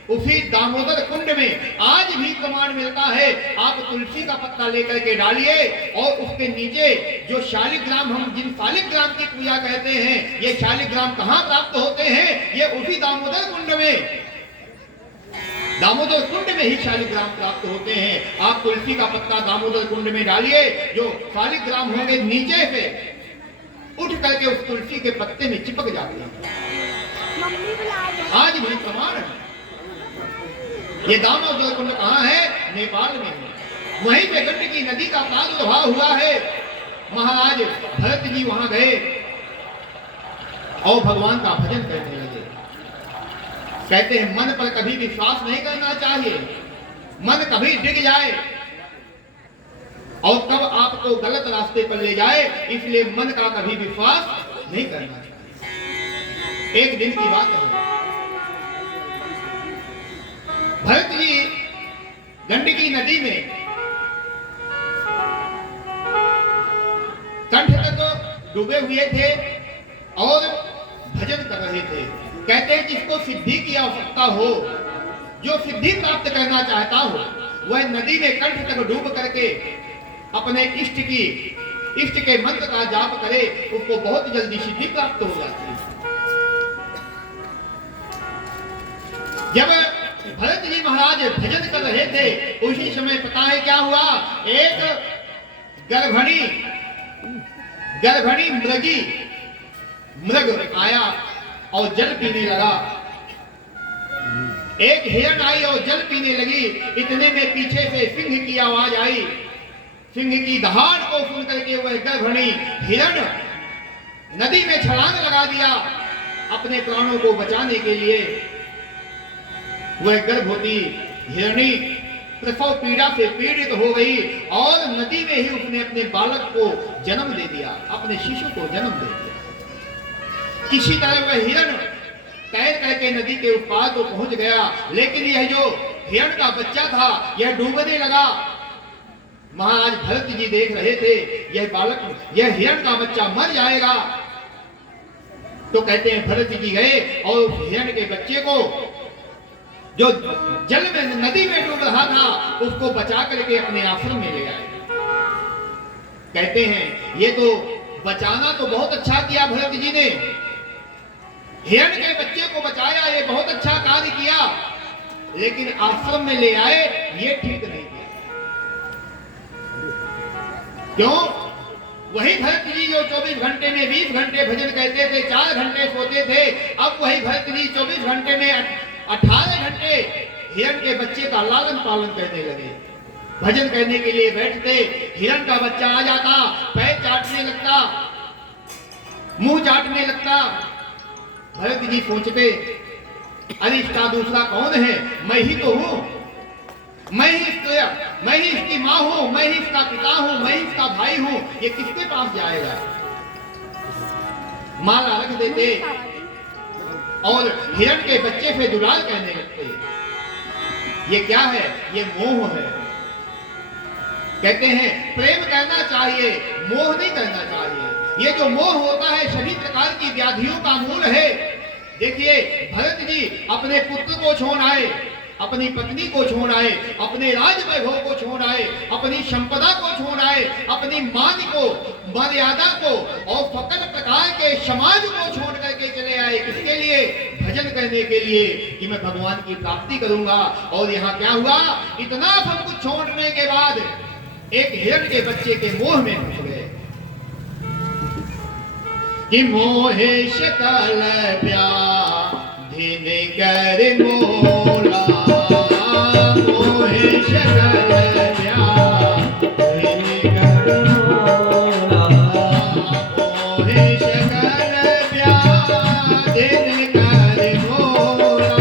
उसी दामोदर कुंड में आज भी प्रमाण मिलता है। आप तुलसी का पत्ता लेकर के डालिए और उसके नीचे जो शालिग्राम, हम जिन शालिग्राम की पूजा कहते हैं, ये शालिग्राम कहाँ प्राप्त होते हैं? ये उसी दामोदर कुंड में, दामोदर कुंड में ही शालिग्राम प्राप्त होते हैं। आप तुलसी का पत्ता दामोदर कुंड में डालिए, जो शालिग्राम होंगे नीचे से उठ करके उस तुलसी के पत्ते में चिपक जाते हैं। आज भी प्रमाण है। ये दामोदर कुंड कहाँ है? नेपाल में है। वहीं पे गंडकी नदी का प्रादुर्भाव हुआ है। महाराज भरत जी वहां गए और भगवान का भजन करने लगे। कहते हैं मन पर कभी विश्वास नहीं करना चाहिए। मन कभी डिग जाए और कब आपको गलत रास्ते पर ले जाए, इसलिए मन का कभी विश्वास नहीं करना चाहिए। एक दिन की बात है, भरत जी गंडकी नदी में कंठ तक डूबे हुए थे और भजन कर रहे थे। कहते हैं जिसको सिद्धि की आवश्यकता हो, जो सिद्धि प्राप्त करना चाहता हो, वह नदी में कंठ तक डूब करके अपने इष्ट के मंत्र का जाप करे, उसको बहुत जल्दी सिद्धि प्राप्त हो जाती है। जब भरत जी महाराज भजन कर रहे थे, उसी समय पता है क्या हुआ? एक गर्भणी गर्भणी मृगी मृग आया और जल पीने लगा। एक हिरण आई और जल पीने लगी। इतने में पीछे से सिंह की आवाज आई। सिंह की दहाड़ को सुन करके वह गर्भणी हिरण नदी में छलांग लगा दिया अपने प्राणों को बचाने के लिए। वह गर्भवती हिरणी प्रसव पीड़ा से पीड़ित हो गई और नदी में ही उसने अपने बालक को जन्म दे दिया, अपने शिशु को जन्म दे दिया। किसी तरह वह हिरण तैर करके नदी के उस पार को पहुंच गया, लेकिन यह जो हिरण का बच्चा था यह डूबने लगा। महाराज भरत जी देख रहे थे यह बालक, यह हिरण का बच्चा मर जाएगा। तो कहते हैं भरत जी गए और उस हिरण के बच्चे को जो जल में नदी में डूब रहा था उसको बचा करके अपने आश्रम में ले आए। कहते हैं ये तो बचाना तो बहुत अच्छा किया भरत जी ने, हिरण के बच्चे को बचाया, ये बहुत अच्छा कार्य किया, लेकिन आश्रम में ले आए ये ठीक नहीं किया। क्यों? वही भरत जी जो 24 घंटे में 20 घंटे भजन कहते थे, 4 घंटे सोते थे, अब वही भरत जी 24 घंटे में 18 घंटे हिरण के बच्चे का लालन पालन करने लगे। भजन करने के लिए बैठते, हिरण का बच्चा आ जाता, पैर चाटने लगता, मुंह चाटने लगता। भरत जी सोचते अरे इसका दूसरा कौन है? मैं ही तो हूं, मैं ही इसकी माँ हूं, मैं ही इसका पिता हूं, मैं ही इसका भाई हूं, ये किसके पास जाएगा? माला रख देते और हिरण के बच्चे से दुलार कहने लगते। ये क्या है? ये मोह है। कहते हैं प्रेम करना चाहिए, मोह नहीं करना चाहिए। ये जो मोह होता है सभी प्रकार की व्याधियों का मूल है। देखिए भरत जी अपने पुत्र को छोड़ आए, अपनी पत्नी को छोड़ आए, अपने राज वैभव को छोड़ आए, अपनी संपदा को छोड़ आए, अपनी मान को, मर्यादा को और सकल प्रकार के समाज को छोड़ करके चले आए। किसके लिए? भजन करने के लिए कि मैं भगवान की प्राप्ति करूंगा। और यहाँ क्या हुआ? इतना सब कुछ छोड़ने के बाद एक हिरण के बच्चे के मोह में घुस गए कि मोहे शकल व्याधिन कर मोला, मोहे शकल व्याधिन कर मोला, मोहे शकल व्याधिन कर मोला,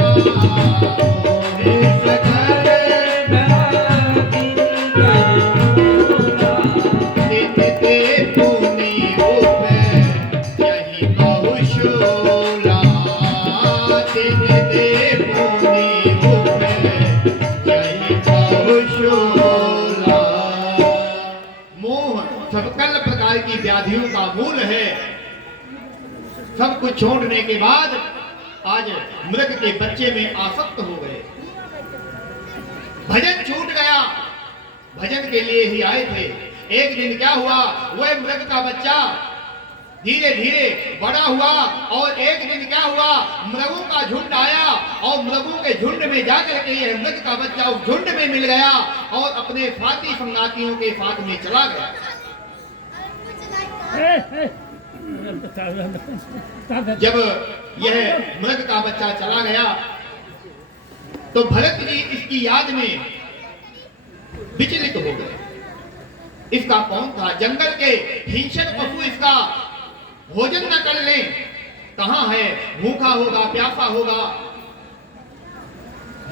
मोहे शकल की व्याधियों का मूल है। सब कुछ छोड़ने के बाद आज मृग के बच्चे में आसक्त हो गए। भजन छूट गया, भजन के लिए ही आए थे। एक दिन क्या हुआ? वह मृग का बच्चा धीरे धीरे बड़ा हुआ और एक दिन क्या हुआ? मृगों का झुंड आया और मृगों के झुंड में जाकर के यह मृग का बच्चा उस झुंड में मिल गया और अपने साथी संगातियों के साथ में चला गया। जब यह मृग का बच्चा चला गया तो भरत जी इसकी याद में विचलित हो गए। इसका कौन था? जंगल के हिंसक पशु इसका भोजन न कर ले, कहां है? भूखा होगा, प्यासा होगा।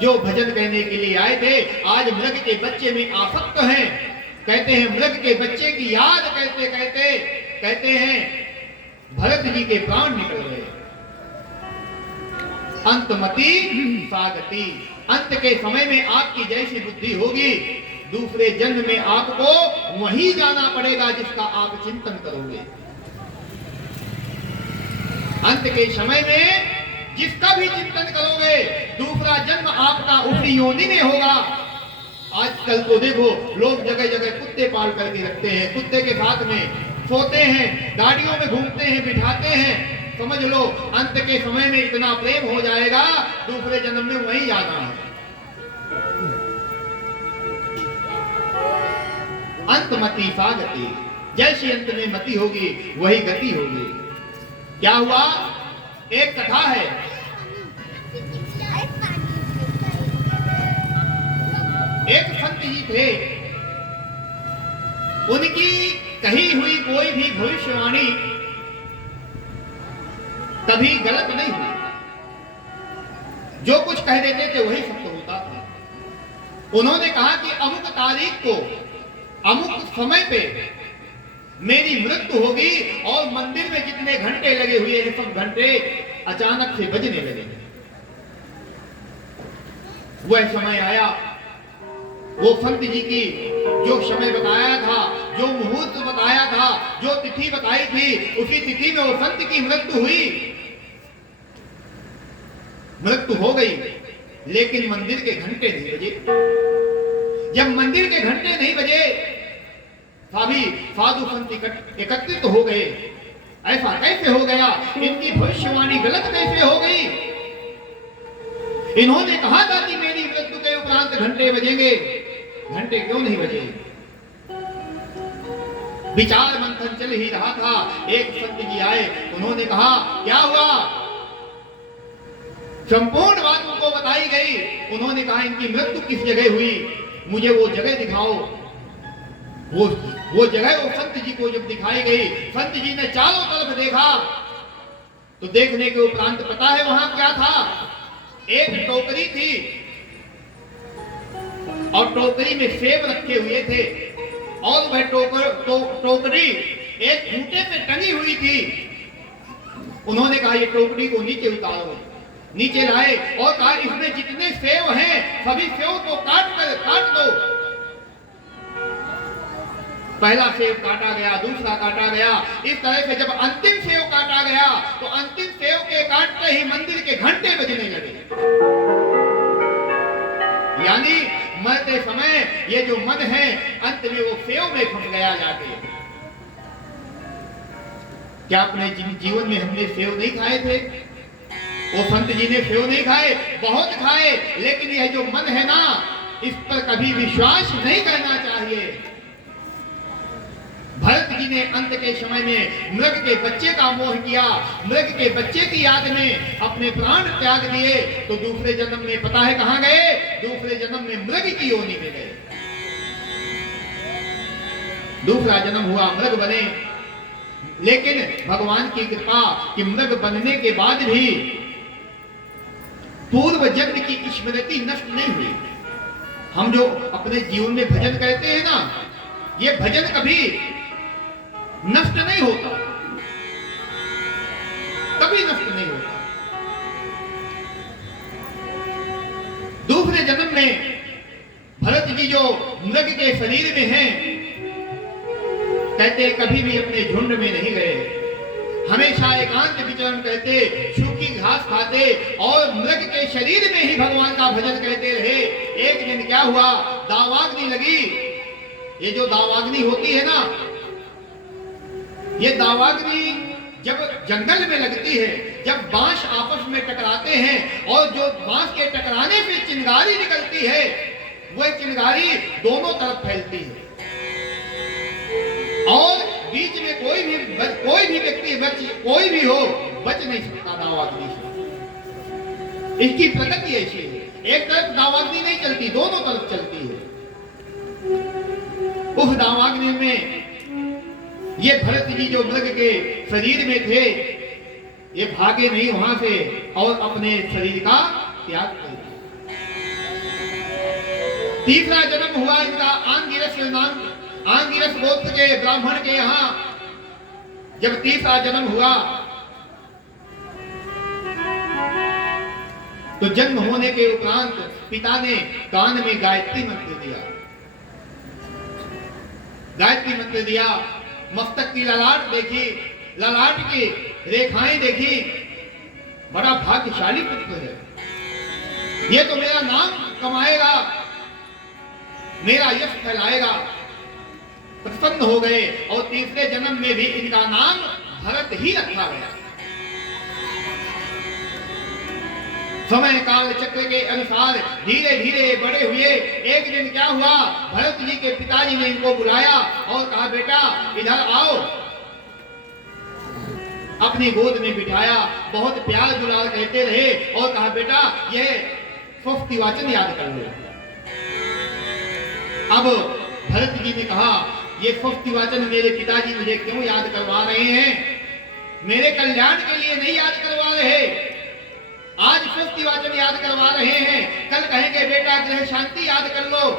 जो भजन करने के लिए आए थे आज मृग के बच्चे में आसक्त हैं। कहते हैं मृग के बच्चे की याद करते कहते कहते हैं भरत जी के प्राण निकल गए। अंतमति सागति, अंत के समय में आपकी जैसी बुद्धि होगी दूसरे जन्म में आपको वहीं जाना पड़ेगा जिसका आप चिंतन करोगे। अंत के समय में जिसका भी चिंतन करोगे दूसरा जन्म आपका उसी योनि में होगा। आजकल तो देखो लोग जगह जगह कुत्ते पाल करके रखते हैं, कुत्ते के साथ में सोते हैं, गाड़ियों में घूमते हैं, बिठाते हैं। समझ लो अंत के समय में इतना प्रेम हो जाएगा दूसरे जन्म में वहीं जाना है। अंतमति सागति, जैसी अंत में मति होगी वही गति होगी। क्या हुआ? एक कथा है, एक संत जी थे, उनकी कही हुई कोई भी भविष्यवाणी कभी गलत नहीं हुई। जो कुछ कह देते थे वही सत्य होता था। उन्होंने कहा कि अमुक तारीख को अमुक समय पे मेरी मृत्यु होगी और मंदिर में जितने घंटे लगे हुए हैं सब घंटे अचानक से बजने लगे। वह समय आया, वो संत जी की जो समय बताया था, जो मुहूर्त बताया था, जो तिथि बताई थी, उसी तिथि में वो संत की मृत्यु हुई। मृत्यु हो गई, लेकिन मंदिर के घंटे नहीं बजे। जब मंदिर के घंटे नहीं बजे, सभी साधु संत एकत्रित हो गए। ऐसा कैसे हो गया? इनकी भविष्यवाणी गलत कैसे हो गई? इन्होंने कहा था कि मेरी मृत्यु के उपरांत घंटे बजेंगे, घंटे क्यों नहीं बजे? विचार मंथन चल ही रहा था, एक संत जी आए, उन्होंने कहा क्या हुआ? संपूर्ण बात उनको बताई गई। उन्होंने कहा इनकी मृत्यु किस जगह हुई, मुझे वो जगह दिखाओ। वो जगह वो संत जी को जब दिखाई गई, संत जी ने चारों तरफ देखा, तो देखने के उपरांत पता है वहां क्या था? एक टोकरी थी और टोकरी में सेब रखे हुए थे, और वह टोकरी एक खूंटे पे टंगी हुई थी। उन्होंने कहा ये टोकरी को नीचे उतारो। नीचे लाए और कहा इसमें जितने सेब हैं सभी सेब को काट दो। पहला सेब काटा गया, दूसरा काटा गया, इस तरह से जब अंतिम सेब काटा गया तो अंतिम सेब के काटते ही मंदिर के घंटे बजने लगे। यानी मरते समय ये जो मन है अंत में वो सेब में फंस गया जाके। क्या अपने जीवन में हमने सेब नहीं खाए थे? वो संत जी ने सेब नहीं खाए, बहुत खाए, लेकिन यह जो मन है ना, इस पर कभी विश्वास नहीं करना चाहिए। भरत जी ने अंत के समय में मृग के बच्चे का मोह किया, मृग के बच्चे की याद में अपने प्राण त्याग दिए, तो दूसरे जन्म में पता है कहां गए? दूसरे जन्म में मृग की योनि में गए। दूसरा जन्म हुआ, मृग बने। लेकिन भगवान की कृपा कि मृग बनने के बाद भी पूर्व जन्म की स्मृति नष्ट नहीं हुई। हम जो अपने जीवन में भजन करते हैं ना, ये भजन कभी नष्ट नहीं होता, कभी नष्ट नहीं होता। दूसरे जन्म में भरत जी जो मृग के शरीर में हैं, कहते कभी भी अपने झुंड में नहीं गए, हमेशा एकांत विचरण करते, सूखी घास खाते और मृग के शरीर में ही भगवान का भजन करते रहे। एक दिन क्या हुआ? दावाग्नि लगी। ये जो दावाग्नि होती है ना, ये दावाग्नि जब जंगल में लगती है, जब बांस आपस में टकराते हैं और जो बांस के टकराने से चिंगारी निकलती है, वह चिंगारी दोनों तरफ फैलती है और बीच में कोई भी व्यक्ति कोई भी हो बच नहीं सकता दावाग्नि से। इसकी प्रकृति ऐसी है, एक तरफ दावाग्नि नहीं चलती, दोनों तरफ चलती है। उस दावाग्नि में ये भरत जी जो मृग के शरीर में थे, ये भागे नहीं वहां से और अपने शरीर का त्याग कर दिया। तीसरा जन्म हुआ इनका आंगिरस गोत्र के ब्राह्मण के यहां। जब तीसरा जन्म हुआ तो जन्म होने के उपरांत पिता ने कान में गायत्री मंत्र दिया। गायत्री मंत्र दिया, मस्तक की ललाट देखी, ललाट की रेखाएं देखी, बड़ा भाग्यशाली पुत्र है, ये तो मेरा नाम कमाएगा, मेरा यश फैलाएगा। प्रसन्न हो गए और तीसरे जन्म में भी इनका नाम भरत ही रखा गया। समय काल चक्र के अनुसार धीरे धीरे बड़े हुए। एक दिन क्या हुआ, भरत जी के पिताजी ने इनको बुलाया और कहा बेटा इधर आओ, अपनी गोद में बिठाया, बहुत प्यार दुलार कहते रहे और कहा बेटा ये स्वस्ति वाचन याद कर लो। अब भरत जी ने कहा ये स्वस्ति वाचन मेरे पिताजी मुझे क्यों याद करवा रहे हैं, मेरे कल्याण के लिए नहीं याद करवा रहे। आज स्वस्ति वाचन याद करवा रहे हैं, कल कहेंगे बेटा गृह शांति याद कर लो,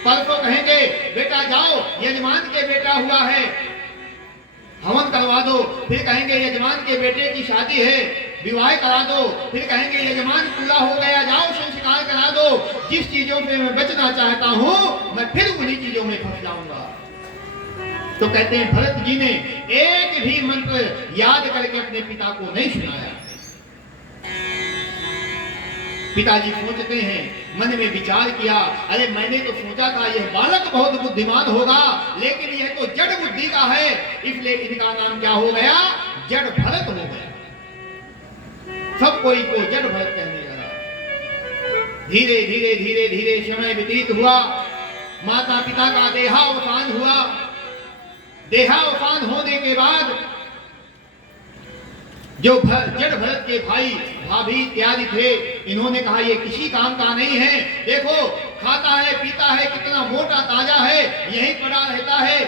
परसों कहेंगे बेटा जाओ यजमान के बेटा हुआ है हवन करवा दो, फिर कहेंगे यजमान के बेटे की शादी है विवाह करा दो, फिर कहेंगे यजमान पूरा हो गया जाओ संस्कार करा दो। जिस चीजों पे मैं बचना चाहता हूं मैं फिर उन्हीं चीजों में फंस जाऊंगा। तो कहते हैं भरत जी ने एक भी मंत्र याद करके अपने पिता को नहीं सुनाया। पिताजी सोचते हैं, मन में विचार किया, अरे मैंने तो सोचा था यह बालक बहुत बुद्धिमान होगा, लेकिन यह तो जड़ बुद्धि का है, इसलिए इनका नाम क्या हो गया, जड़ भरत हो गया। सब कोई को जड़ भरत कहने लगा। धीरे धीरे धीरे धीरे समय व्यतीत हुआ, माता पिता का देहावसान हुआ। देहावसान होने के बाद जो जड़ भरत के भाई भाभी इत्यादि थे, इन्होंने कहा ये किसी काम का नहीं है, देखो खाता है पीता है कितना मोटा ताजा है, यही पड़ा रहता है,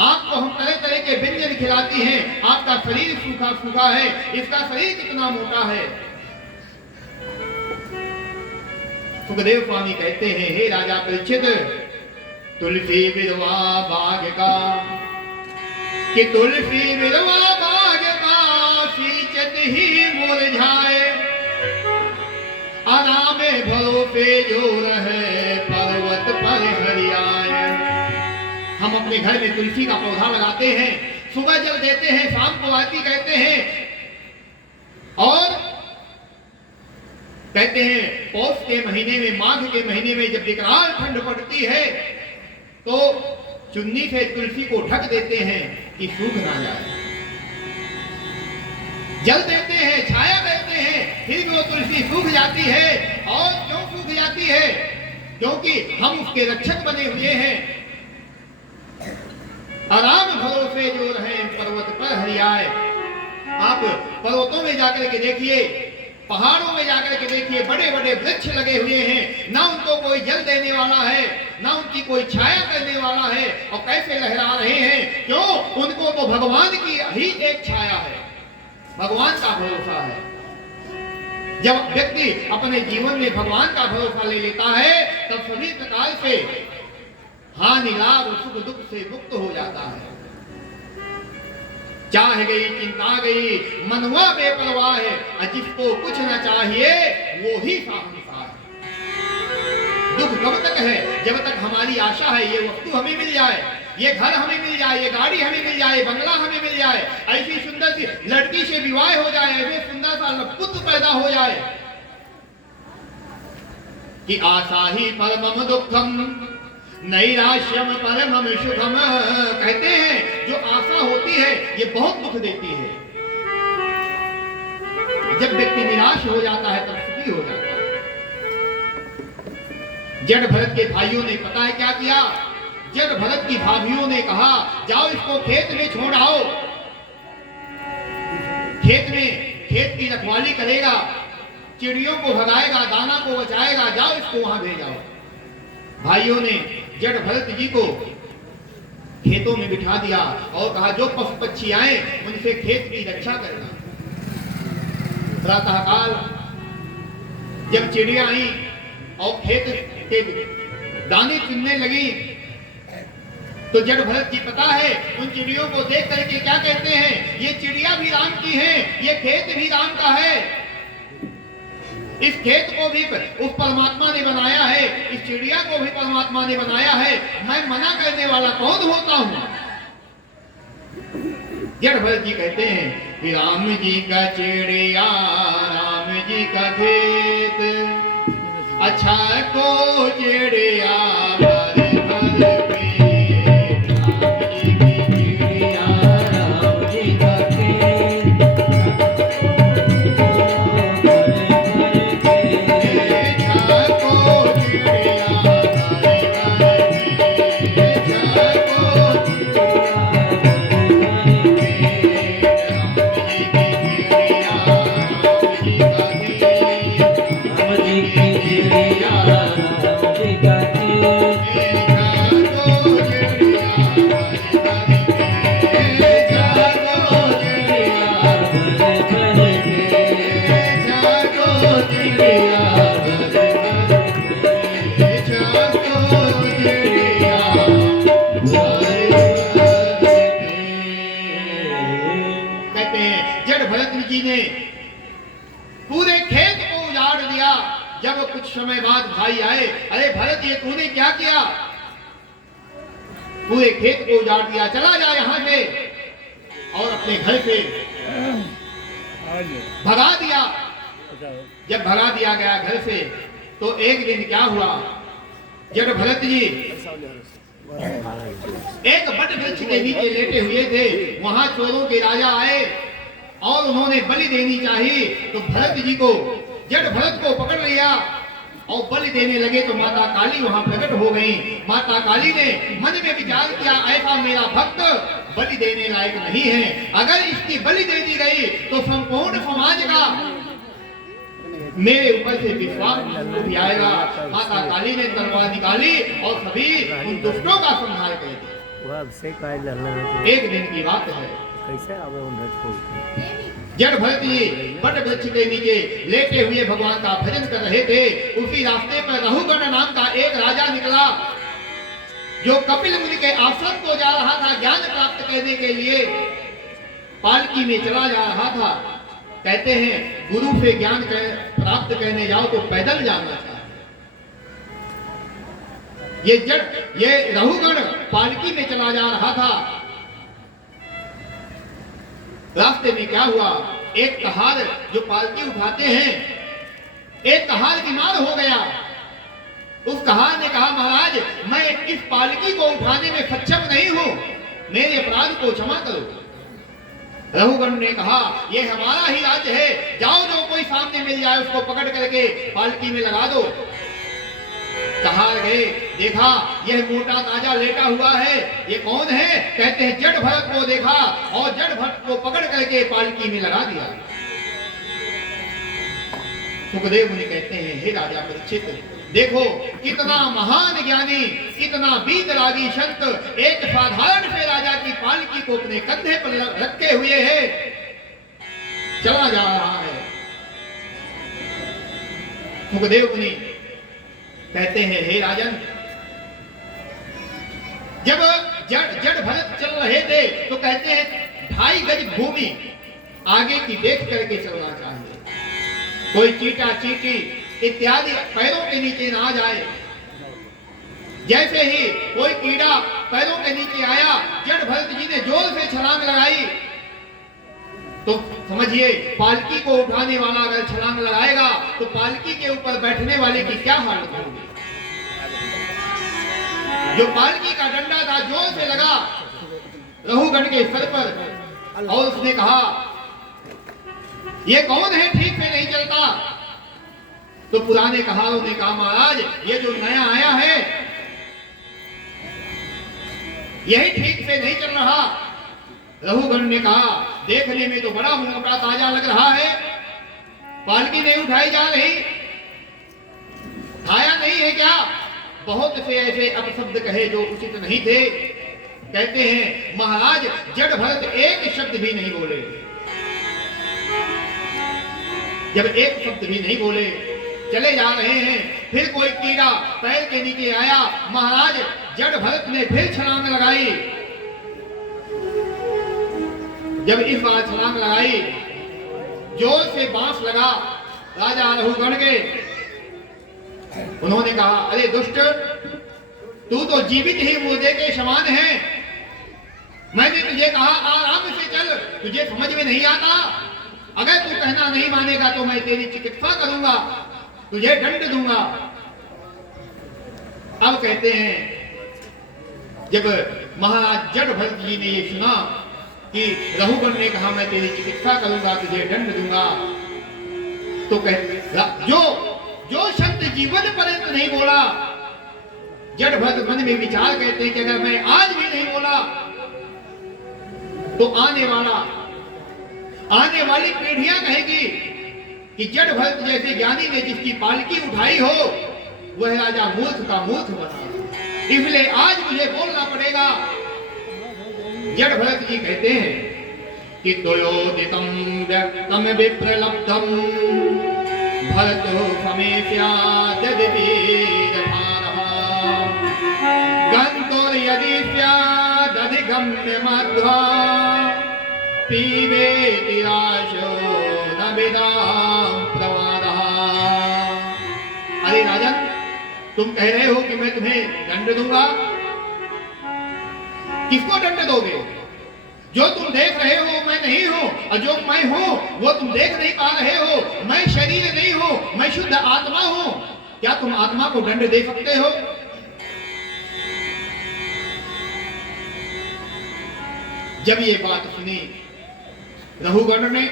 आपको हम तरह तरह के व्यंजन खिलाती हैं, आपका शरीर सूखा सूखा है, इसका शरीर कितना मोटा है। सुखदेव स्वामी कहते हैं, हे राजा परीक्षित, तुलसी विधवा बाग का कि तुलसी विधवा बाग का सींचत ही मुरझाए, आराम भरोसे जो रहे पर्वत पर हरियाए। हम अपने घर में तुलसी का पौधा लगाते हैं, सुबह जल देते हैं, शाम को आरती कहते हैं, और कहते हैं पौष के महीने में, माघ के महीने में जब विकराल ठंड पड़ती है तो चुन्नी से तुलसी को ढक देते हैं कि सूख ना जाए, जल देते हैं, छाया देते हैं, फिर वो तुलसी सूख जाती है। और क्यों सूख जाती है, क्योंकि हम उसके रक्षक बने हुए हैं। आराम भरोसे जो रहे पर्वत पर हरियाए। आप पर्वतों में जाकर के देखिए, पहाड़ों में जाकर के देखिए, बड़े बड़े वृक्ष लगे हुए हैं, ना उनको कोई जल देने वाला है, ना उनकी कोई छाया करने वाला है, और कैसे लहरा रहे हैं, क्यों, उनको तो भगवान की ही एक छाया है, भगवान का भरोसा है। जब व्यक्ति अपने जीवन में भगवान का भरोसा ले लेता है तब सभी प्रकार से हानि लाभ सुख दुख से मुक्त हो जाता है। चाह गई चिंता गई मनवा बेपरवाह है, जिसको कुछ न चाहिए वो ही साहंसार है। दुख कब तक है, जब तक हमारी आशा है ये वस्तु हमें मिल जाए, ये घर हमें मिल जाए, ये गाड़ी हमें मिल जाए, बंगला हमें मिल जाए, ऐसी सुंदर सी लड़की से विवाह हो जाए, ऐसे सुंदर सा पुत्र पैदा हो जाए कि आशा ही परमम दुखम नैराश्यम परमम सुखम। कहते हैं जो आशा होती है ये बहुत दुख देती है। जब व्यक्ति निराश हो जाता है तब सुखी हो जाता है। जड़ भरत के भाइयों ने पता है क्या किया, जड़ भरत की भाभियों ने कहा जाओ इसको खेत में छोड़ आओ, खेत की रखवाली करेगा, चिड़ियों को भगाएगा, दाना को बचाएगा, जाओ इसको वहां भेजाओ। भाइयों ने जड़ भरत जी को खेतों में बिठा दिया और कहा जो पशु पक्षी आए उनसे खेत की रक्षा करना। प्रातःकाल जब चिड़िया आई और खेत के दाने चुनने लगी तो जड़ भरत जी पता है उन चिड़ियों को देख करके क्या कहते हैं, ये चिड़िया भी राम की है, ये खेत भी राम का है, इस खेत को भी उस परमात्मा ने बनाया है, इस चिड़िया को भी परमात्मा ने बनाया है, मैं मना करने वाला कौन होता हूं। जड़ भरत जी कहते हैं कि राम जी का चिड़िया राम जी का खेत, अच्छा को चिड़िया भर भर पेट, राम जी की चिड़िया राम जी का खेत, कहते हैं जड़ भरत जी ने पूरे खेत को उजाड़ दिया। जब कुछ समय बाद भाई आए, अरे भरत ये तूने क्या किया? पूरे खेत को उजाड़ दिया, चला जा यहां से, और अपने घर से भगा दिया। जब भगा दिया गया घर से, तो एक दिन क्या हुआ, जड़ भरत जी एक बट वृक्ष के नीचे लेटे हुए थे। वहां चोरों के राजा आए और उन्होंने बलि देनी चाहिए, तो भरत जी को, जड़ भरत को पकड़ लिया और बलि देने लगे। तो माता काली वहां प्रकट हो गई। माता काली ने मन में विचार किया, ऐसा मेरा भक्त बलि देने लायक नहीं है, अगर इसकी बलि दे दी गई तो संपूर्ण समाज का मेरे ऊपर से विश्वास भी आएगा। माता काली ने तलवार निकाली और सभी उन दुष्टों का संहार कर दिया। एक दिन की बात है, जड़ भरत जी बट वृक्ष के नीचे लेटे हुए भगवान का भजन कर रहे थे। उसी रास्ते पर रहुगण नाम का एक राजा निकला, जो कपिल मुनि के आश्रम को जा रहा था ज्ञान प्राप्त करने के लिए। पालकी में चला जा रहा था। कहते हैं गुरु से ज्ञान प्राप्त करने जाओ तो पैदल जाना चाहिए। ये रहुगण पालकी में चला जा रहा था। रास्ते में क्या हुआ, एक कहार जो पालकी उठाते हैं, एक कहार बीमार हो गया। उस कहार ने कहा, महाराज मैं इस पालकी को उठाने में सक्षम नहीं हूं, मेरे अपराध को क्षमा करो। रहुगण ने कहा, ये हमारा ही राज्य है, जाओ जो कोई सामने मिल जाए उसको पकड़ करके पालकी में लगा दो। कहार गए, देखा यह मोटा ताजा लेटा हुआ है, ये कौन है? कहते हैं जड़ भरत को देखा और जड़ भरत को पकड़ करके पालकी में लगा दिया। सुखदेव मुनि कहते हैं, हे राजा परीक्षित, देखो कितना महान ज्ञानी, कितना वीतरागी संत एक साधारण से राजा की पालकी को अपने कंधे पर रखे हुए है, चला जा रहा है। सुखदेव मुनि कहते हैं, हे राजन, जब जड़ भरत चल रहे थे तो कहते हैं 2.5 गज भूमि आगे की देख करके चलना चाहिए, कोई चीटा चीटी इत्यादि पैरों के नीचे ना आ जाए। जैसे ही कोई कीड़ा पैरों के नीचे आया, जड़ भरत जी ने जोर से छलांग लगाई, तो समझिए पालकी को उठाने वाला अगर छलांग लगाएगा तो पालकी के ऊपर बैठने वाले की क्या हालत होगी। जो पालकी का डंडा था जोर से लगा रहुगण के सर पर, और उसने कहा, ये कौन है, ठीक से नहीं चलता। तो पुराने कहारों ने कहा, महाराज ये जो नया आया है यही ठीक से नहीं चल रहा। रहुगण ने कहा, देखने में तो बड़ा मोटा ताजा लग रहा है, पालकी नहीं उठाई जा रही, आया नहीं है क्या? बहुत से ऐसे अपशब्द कहे जो उचित नहीं थे। कहते हैं महाराज जड़ भरत एक शब्द भी नहीं बोले। जब एक शब्द भी नहीं बोले, चले जा रहे हैं, फिर कोई कीड़ा पैर के नीचे आया, महाराज जड़ भरत ने फिर छलांग लगाई। जब इस बार छलांग लगाई, जोर से बांस लगा राजा रहुगण के। उन्होंने कहा, अरे दुष्ट, तू तो जीवित ही मुर्दे के समान है, मैंने तुझे कहा आराम से चल, तुझे समझ में नहीं आता। अगर तू कहना नहीं मानेगा तो मैं तेरी चिकित्सा करूंगा, तुझे दंड दूंगा। अब कहते हैं जब महाराज जड़ भरत जी ने ये सुना कि रहुगण ने कहा मैं तेरी चिकित्सा करूंगा, तुझे दंड दूंगा, तो कहते जो शब्द जीवन पर्यंत नहीं बोला, जड़ भरत मन में विचार कहते हैं कि अगर मैं आज भी नहीं बोला तो आने वाली पीढ़ियां कहेगी कि जड़ भरत जैसे ज्ञानी ने जिसकी पालकी उठाई हो वह राजा मूर्ख का मूर्ख बना, इसलिए आज मुझे बोलना पड़ेगा। जड़ भरत जी कहते हैं कि द्वयोदितं व्यक्तं विप्रलब्धं भरतो समेत्याददिवीरभारः गन्तुर्यदि स्यादधिगम्यमध्वा पीबे तिराशो न विदाम प्रमादः। अरे राजन, तुम कह रहे हो कि मैं तुम्हें दंड दूंगा। किसको दंड दोगे? जो तुम देख रहे हो मैं नहीं हूं, और जो मैं हूं वो तुम देख नहीं पा रहे हो। मैं शरीर नहीं हूं, मैं शुद्ध आत्मा हूं। क्या तुम आत्मा को दंड दे सकते हो? जब ये बात सुनी रघुगण ने,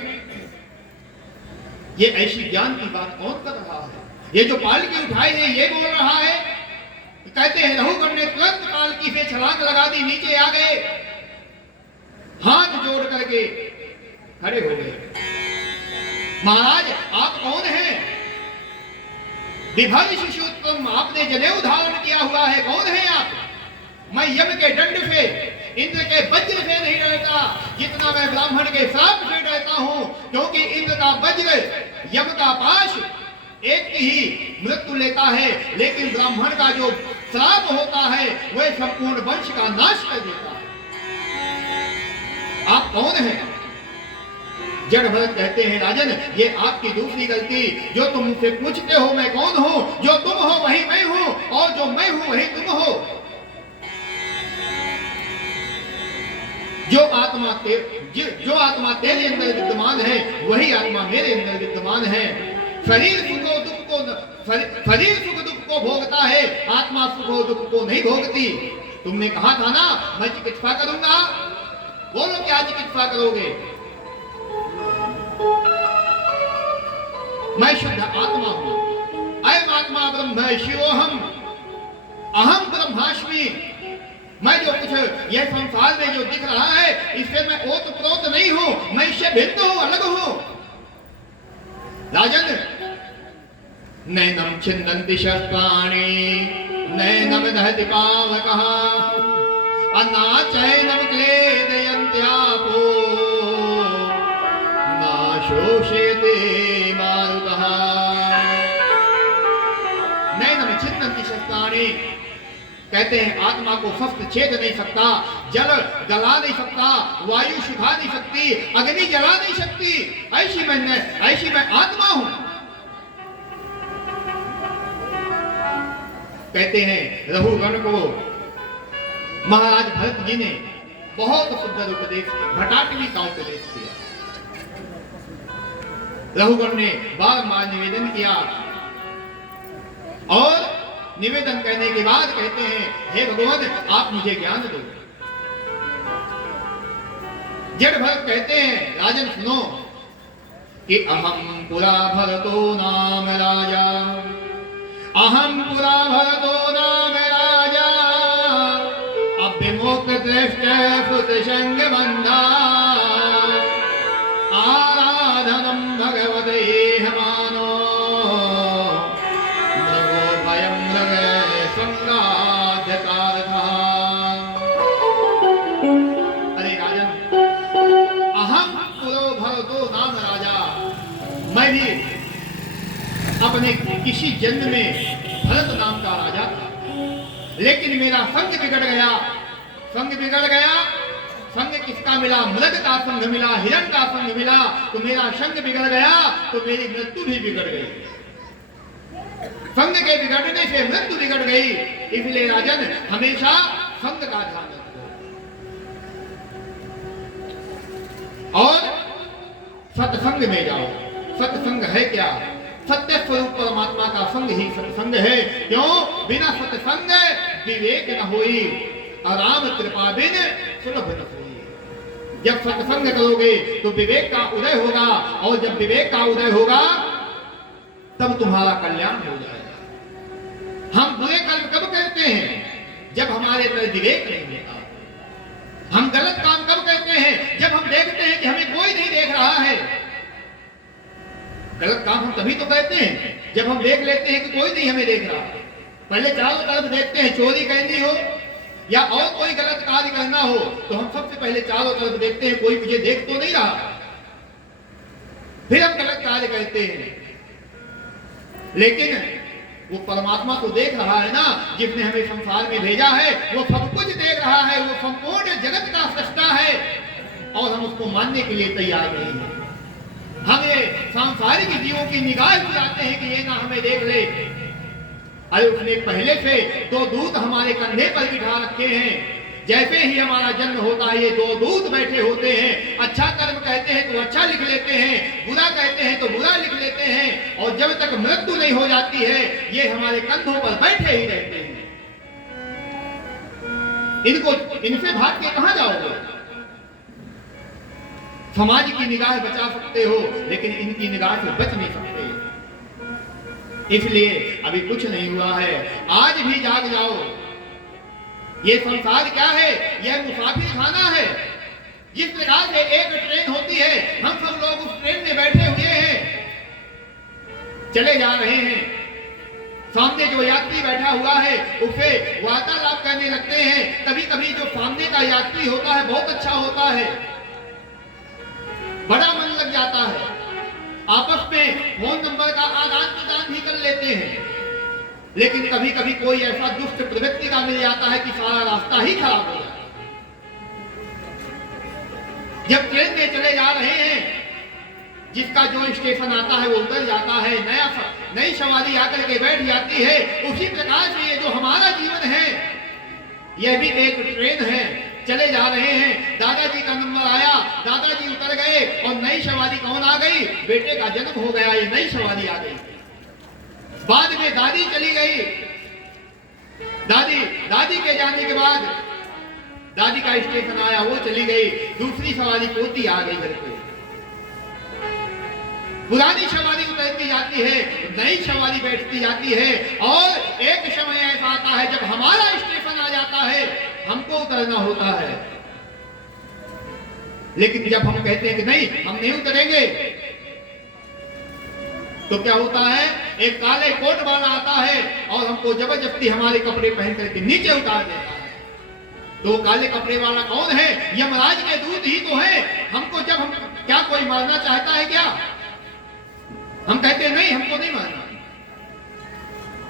ये ऐसी ज्ञान की बात कौन कर रहा है? ये जो पालकी उठाई है ये बोल रहा है। कहते हैं रघुगण ने तुरंत पालकी से छलांग लगा दी, नीचे आ गए, हाथ जोड़ करके खड़े हो गए। महाराज आप कौन हैं? विभर शिशुत्वम, आपने जनेऊ धारण किया हुआ है, कौन है आप? मैं यम के दंड से, इंद्र के वज्र से नहीं डरता जितना मैं ब्राह्मण के श्राप से डरता हूं, क्योंकि इंद्र का वज्र, यम का पाश एक ही मृत्यु लेता है, लेकिन ब्राह्मण का जो श्राप होता है वह संपूर्ण वंश का नाश कर देता है। आप कौन हैं? जड़ भरत कहते हैं राजन, ये आपकी दूसरी गलती। जो तुम मुझसे पूछते हो मैं कौन हूं, जो तुम हो वही मैं हूं, और जो मैं हूं वही तुम हो। जो आत्मा तेरे अंदर विद्यमान है वही आत्मा मेरे अंदर विद्यमान है। शरीर सुख दुख को भोगता है, आत्मा सुख और दुख को नहीं भोगती। तुमने कहा था ना मैं चिकित्सा करूंगा, बोलो क्या चिकित्सा करोगे? मैं शुद्ध आत्मा हूं। अयम आत्मा ब्रह्म शिवोहम, अहम ब्रह्मास्मि। मैं जो कुछ यह संसार में जो दिख रहा है इससे मैं ओत प्रोत नहीं हूं, मैं इससे भिन्न हूं, अलग हूं। राजन, नैनम छिन्दन्ति शस्त्राणि नैनम दहति पावकः, अन्नाचैनम क्लेदयन्त्यापो न शोषयते मारुतः। नैनम छिन्दन्ति शस्त्राणि, कहते हैं आत्मा को शस्त्र छेद नहीं सकता, जल गला नहीं सकता, वायु सुखा नहीं सकती, अग्नि जला नहीं सकती। ऐसी मैं आत्मा हूं। कहते हैं रघुगण को महाराज भरत जी ने बहुत सुंदर उपदेश किया, भटाटवी का उपदेश किया। रघुगण ने बारंबार निवेदन किया, और निवेदन करने के बाद कहते हैं हे भगवान आप मुझे ज्ञान दो। जड़ भरत कहते हैं राजन सुनो कि अहम पुरा भरतो नाम राजा, अहम पुरा भरतो नाम राजा, अभिमुख दृष्ट सुत संग बंधा, आराधनम भगवते हमानो, मृगो भयम मृग संगाध्यकारथा। अरे राजन, अहम पुरो भरतो नाम राजा, मैं भी अपने किसी जन्म में भरत नाम का राजा था, लेकिन मेरा संग बिगड़ गया। संग बिगड़ गया, संग किसका मिला? मृग का संग मिला, हिरण का संग मिला, तो मेरा संग बिगड़ गया, तो मेरी मृत्यु भी बिगड़ गई। संग के बिगड़ने से मृत्यु बिगड़ गई। इसलिए राजन हमेशा संग का ध्यान रखो, और सत्संग में जाओ। सत्संग है क्या? सत्य स्वरूप परमात्मा का संग ही सत्संग है। क्यों? बिना सत्संग विवेक न होई, राम कृपा बिन सुलभ न होई। जब सत्संग करोगे तो विवेक का उदय होगा, और जब विवेक का उदय होगा तब तुम्हारा कल्याण हो जाएगा। हम बुरे कर्म कब करते हैं? जब हमारे अंदर विवेक नहीं होता। हम गलत काम कब करते हैं? जब हम देखते हैं कि हमें कोई नहीं देख रहा है। गलत काम हम तभी तो करते हैं जब हम देख लेते हैं कि कोई नहीं हमें देख रहा। पहले चारों तरफ देखते हैं, चोरी करनी हो या और कोई गलत कार्य करना हो तो हम सबसे पहले चारों तरफ देखते हैं कोई मुझे देख तो नहीं रहा, फिर हम गलत कार्य करते हैं। लेकिन वो परमात्मा तो देख रहा है ना, जिसने हमें संसार में भेजा है, वो सब कुछ देख रहा है, वो संपूर्ण जगत का सृष्टा है। और हम उसको मानने के लिए तैयार नहीं हैं। हमें सांसारिक जीवों की निगाह बुलाते हैं कि ये ना हमें देख ले। अरे उसने पहले से 2 दूत हमारे कंधे पर बिठा रखे हैं। जैसे ही हमारा जन्म होता है ये 2 दूत बैठे होते हैं। अच्छा कर्म कहते हैं तो अच्छा लिख लेते हैं, बुरा कहते हैं तो बुरा लिख लेते हैं, और जब तक मृत्यु नहीं हो जाती है ये हमारे कंधों पर बैठे ही रहते हैं। इनसे भाग के कहां जाओगे? समाज की निगाह बचा सकते हो लेकिन इनकी निगाह से बच नहीं सकते। इसलिए अभी कुछ नहीं हुआ है, आज भी जाग जाओ। ये संसार क्या है? यह मुसाफिर खाना है। जिस प्रकार से एक ट्रेन होती है, हम सब लोग उस ट्रेन में बैठे हुए हैं, चले जा रहे हैं। सामने जो यात्री बैठा हुआ है उसे वार्तालाप करने लगते हैं। कभी कभी जो सामने का यात्री होता है बहुत अच्छा होता है, बड़ा मन लग जाता है, आपस में फोन नंबर का आदान प्रदान भी कर लेते हैं। लेकिन कभी कभी कोई ऐसा दुष्ट प्रवृत्ति का मिल जाता है कि सारा रास्ता ही खराब हो जाता है। जब ट्रेन में चले जा रहे हैं, जिसका जो स्टेशन आता है वो उतर जाता है, नई सवारी आकर के बैठ जाती है। उसी प्रकार से ये जो हमारा जीवन है यह भी एक ट्रेन है। चले जा रहे हैं, दादाजी का नंबर आया, दादाजी उतर गए और नई सवारी कौन आ गई? बेटे का जन्म हो गया, ये नई सवारी आ गई। बाद में दादी चली गई। दादी के जाने के बाद दादी का स्टेशन आया, वो चली गई। दूसरी सवारी पोती आ गई घर पे। पुरानी सवारी उतरती जाती है, नई सवारी बैठती जाती है, और एक समय ऐसा आता है जब हमारा स्टेशन आ जाता है, हमको उतरना होता है। लेकिन जब हम कहते हैं कि नहीं हम नहीं उतरेंगे, तो क्या होता है? एक काले कोट वाला आता है और हमको जबरदस्ती हमारे कपड़े पहन करके नीचे उतार देता है। तो काले कपड़े वाला कौन है? यमराज के दूत ही तो है। हमको जब हम क्या कोई मारना चाहता है क्या? हम कहते हैं नहीं हमको नहीं मारना,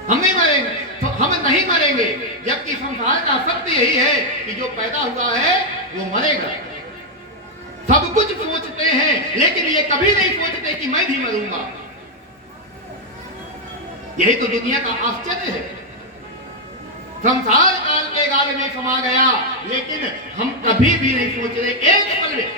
हम नहीं मरेंगे, तो हम नहीं मरेंगे। जबकि संसार का सत्य यही है कि जो पैदा हुआ है वो मरेगा। सब कुछ सोचते हैं लेकिन ये कभी नहीं सोचते कि मैं भी मरूंगा। यही तो दुनिया का आश्चर्य है। संसार काल के गाल में समा गया लेकिन हम कभी भी नहीं सोच रहे। एक पल में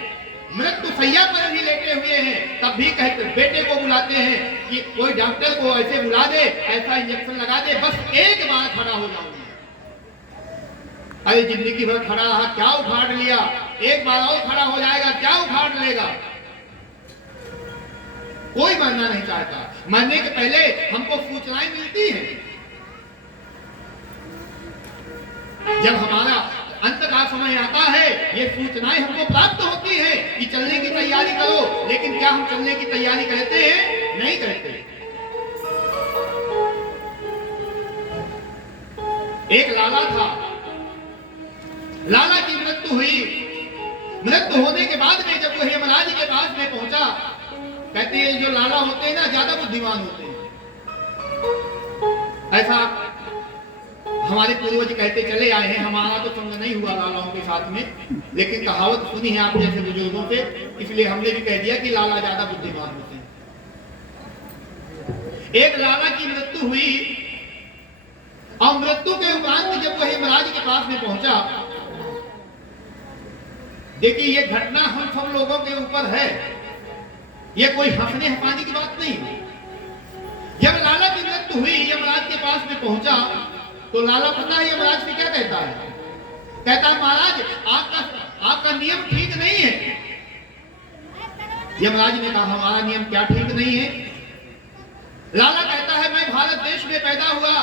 मृत्यु सैया पर भी लेटे हुए हैं, तब भी कहते बेटे को बुलाते हैं कि कोई डॉक्टर को ऐसे बुला दे, ऐसा इंजेक्शन लगा दे, बस एक बार खड़ा हो जाऊंगा। अरे जिंदगी भर खड़ा रहा, क्या उखाड़ लिया? एक बार और खड़ा हो जाएगा, क्या उखाड़ लेगा? कोई मरना नहीं चाहता। मरने के पहले हमको सूचनाएं मिलती हैं। जब हमारा अंत का समय आता है ये सूचनाएं हमको प्राप्त होती है कि चलने की तैयारी करो। लेकिन क्या हम चलने की तैयारी करते हैं? नहीं करते। एक लाला था, लाला की मृत्यु हुई। मृत्यु होने के बाद में जब वो यमराज के पास में पहुंचा, कहते हैं जो लाला होते हैं ना ज्यादा बुद्धिमान होते हैं। ऐसा हमारे पूर्वज कहते चले आए हैं। हमारा तो संग नहीं हुआ लालाओं के साथ में, लेकिन कहावत सुनी है आप जैसे बुजुर्गों से, इसलिए हमने भी कह दिया कि लाला ज्यादा बुद्धिमान होते हैं। एक लाला की मृत्यु हुई और मृत्यु के उपरांत जब वह यमराज के पास में पहुंचा, देखिए ये घटना हम सब लोगों के ऊपर है, ये कोई हंसने हंसाने की बात नहीं है। जब लाला की मृत्यु हुई, यमराज के पास में पहुंचा, तो लाला पता है यमराज से क्या कहता है? कहता है महाराज आपका नियम ठीक नहीं है। यमराज ने कहा हमारा नियम क्या ठीक नहीं है? लाला कहता है मैं भारत देश में पैदा हुआ,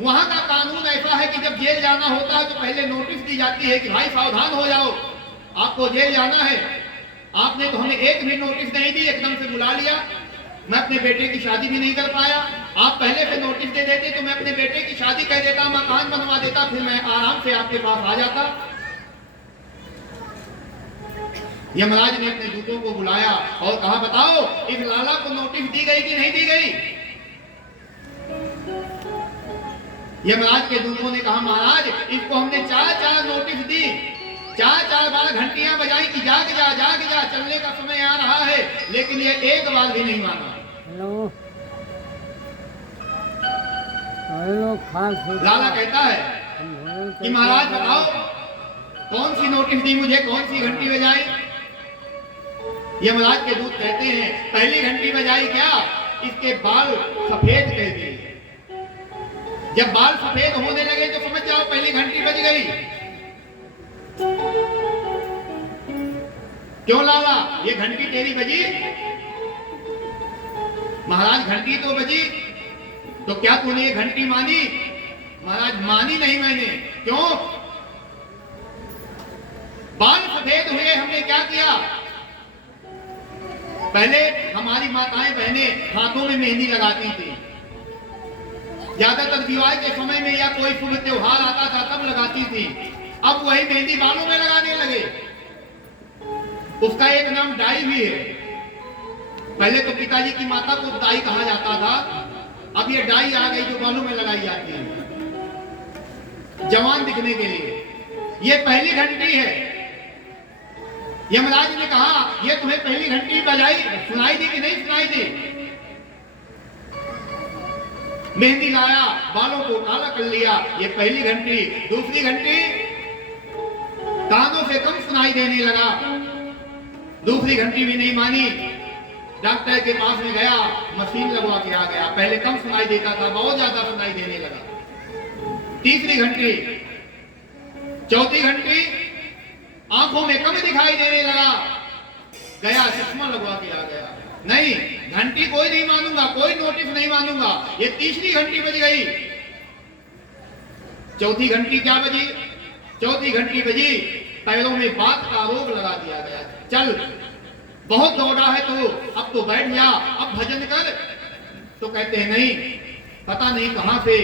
वहां का कानून ऐसा है कि जब जेल जाना होता है तो पहले नोटिस दी जाती है कि भाई सावधान हो जाओ, आपको जेल जाना है। आपने तो हमें एक भी नोटिस नहीं दी, एकदम से बुला लिया। मैं अपने बेटे की शादी भी नहीं कर पाया। आप पहले से नोटिस दे देते तो मैं अपने बेटे की शादी कर देता, मकान बनवा देता, फिर मैं आराम से आपके पास आ जाता। यमराज ने अपने दूतों को बुलाया और कहा बताओ इस लाला को नोटिस दी गई कि नहीं दी गई? यमराज के दूतों ने कहा महाराज इसको हमने 4 नोटिस दी, चार चार बार घंटियां बजाई कि जाग जा चलने का समय आ रहा है, लेकिन ये एक बार भी नहीं माना। हेलो लाला कहता है कि महाराज बताओ कौन सी नोटिस दी मुझे, कौन सी घंटी बजाई? यमराज के दूत कहते हैं पहली घंटी बजाई क्या, इसके बाल सफेद कर दिए। जब बाल सफेद होने लगे तो समझ जाओ पहली घंटी बज गई। क्यों लाला, ये घंटी तेरी बजी? महाराज घंटी तो बजी, तो क्या तूने ये घंटी मानी? महाराज मानी नहीं मैंने। क्यों? बाल सफेद हुए, हमने क्या किया? पहले हमारी माताएं बहनें हाथों में मेहंदी लगाती थी, ज्यादातर विवाह के समय में या कोई शुभ त्योहार आता था तब लगाती थी। अब वही मेहंदी बालों में लगाने लगे। उसका एक नाम डाई भी है। पहले तो पिताजी की माता को डाई कहा जाता था, अब ये डाई आ गई जो बालों में लगाई जाती है जवान दिखने के लिए। ये पहली घंटी है। यमराज ने कहा ये तुम्हें पहली घंटी बजाई सुनाई दी कि नहीं सुनाई दी? मेहंदी लाया, बालों को काला कर लिया, ये पहली घंटी। दूसरी घंटी कानों से कम सुनाई देने लगा, दूसरी घंटी भी नहीं मानी। डॉक्टर के पास में गया, मशीन लगवा के आ गया। पहले कम सुनाई देता था, बहुत ज्यादा सुनाई देने लगा। तीसरी घंटी, चौथी घंटी, आंखों में कम दिखाई देने लगा, गया चश्मा लगवा के आ गया। नहीं, घंटी कोई नहीं मानूंगा, कोई नोटिस नहीं मानूंगा। ये तीसरी घंटी बज गई। चौथी घंटी क्या बजी? चौथी घंटी बजी, पैरों में बात का आरोप लगा दिया गया। चल बहुत दौड़ा है तो अब तो बैठ जा, अब भजन कर। तो कहते हैं नहीं, पता नहीं कहां से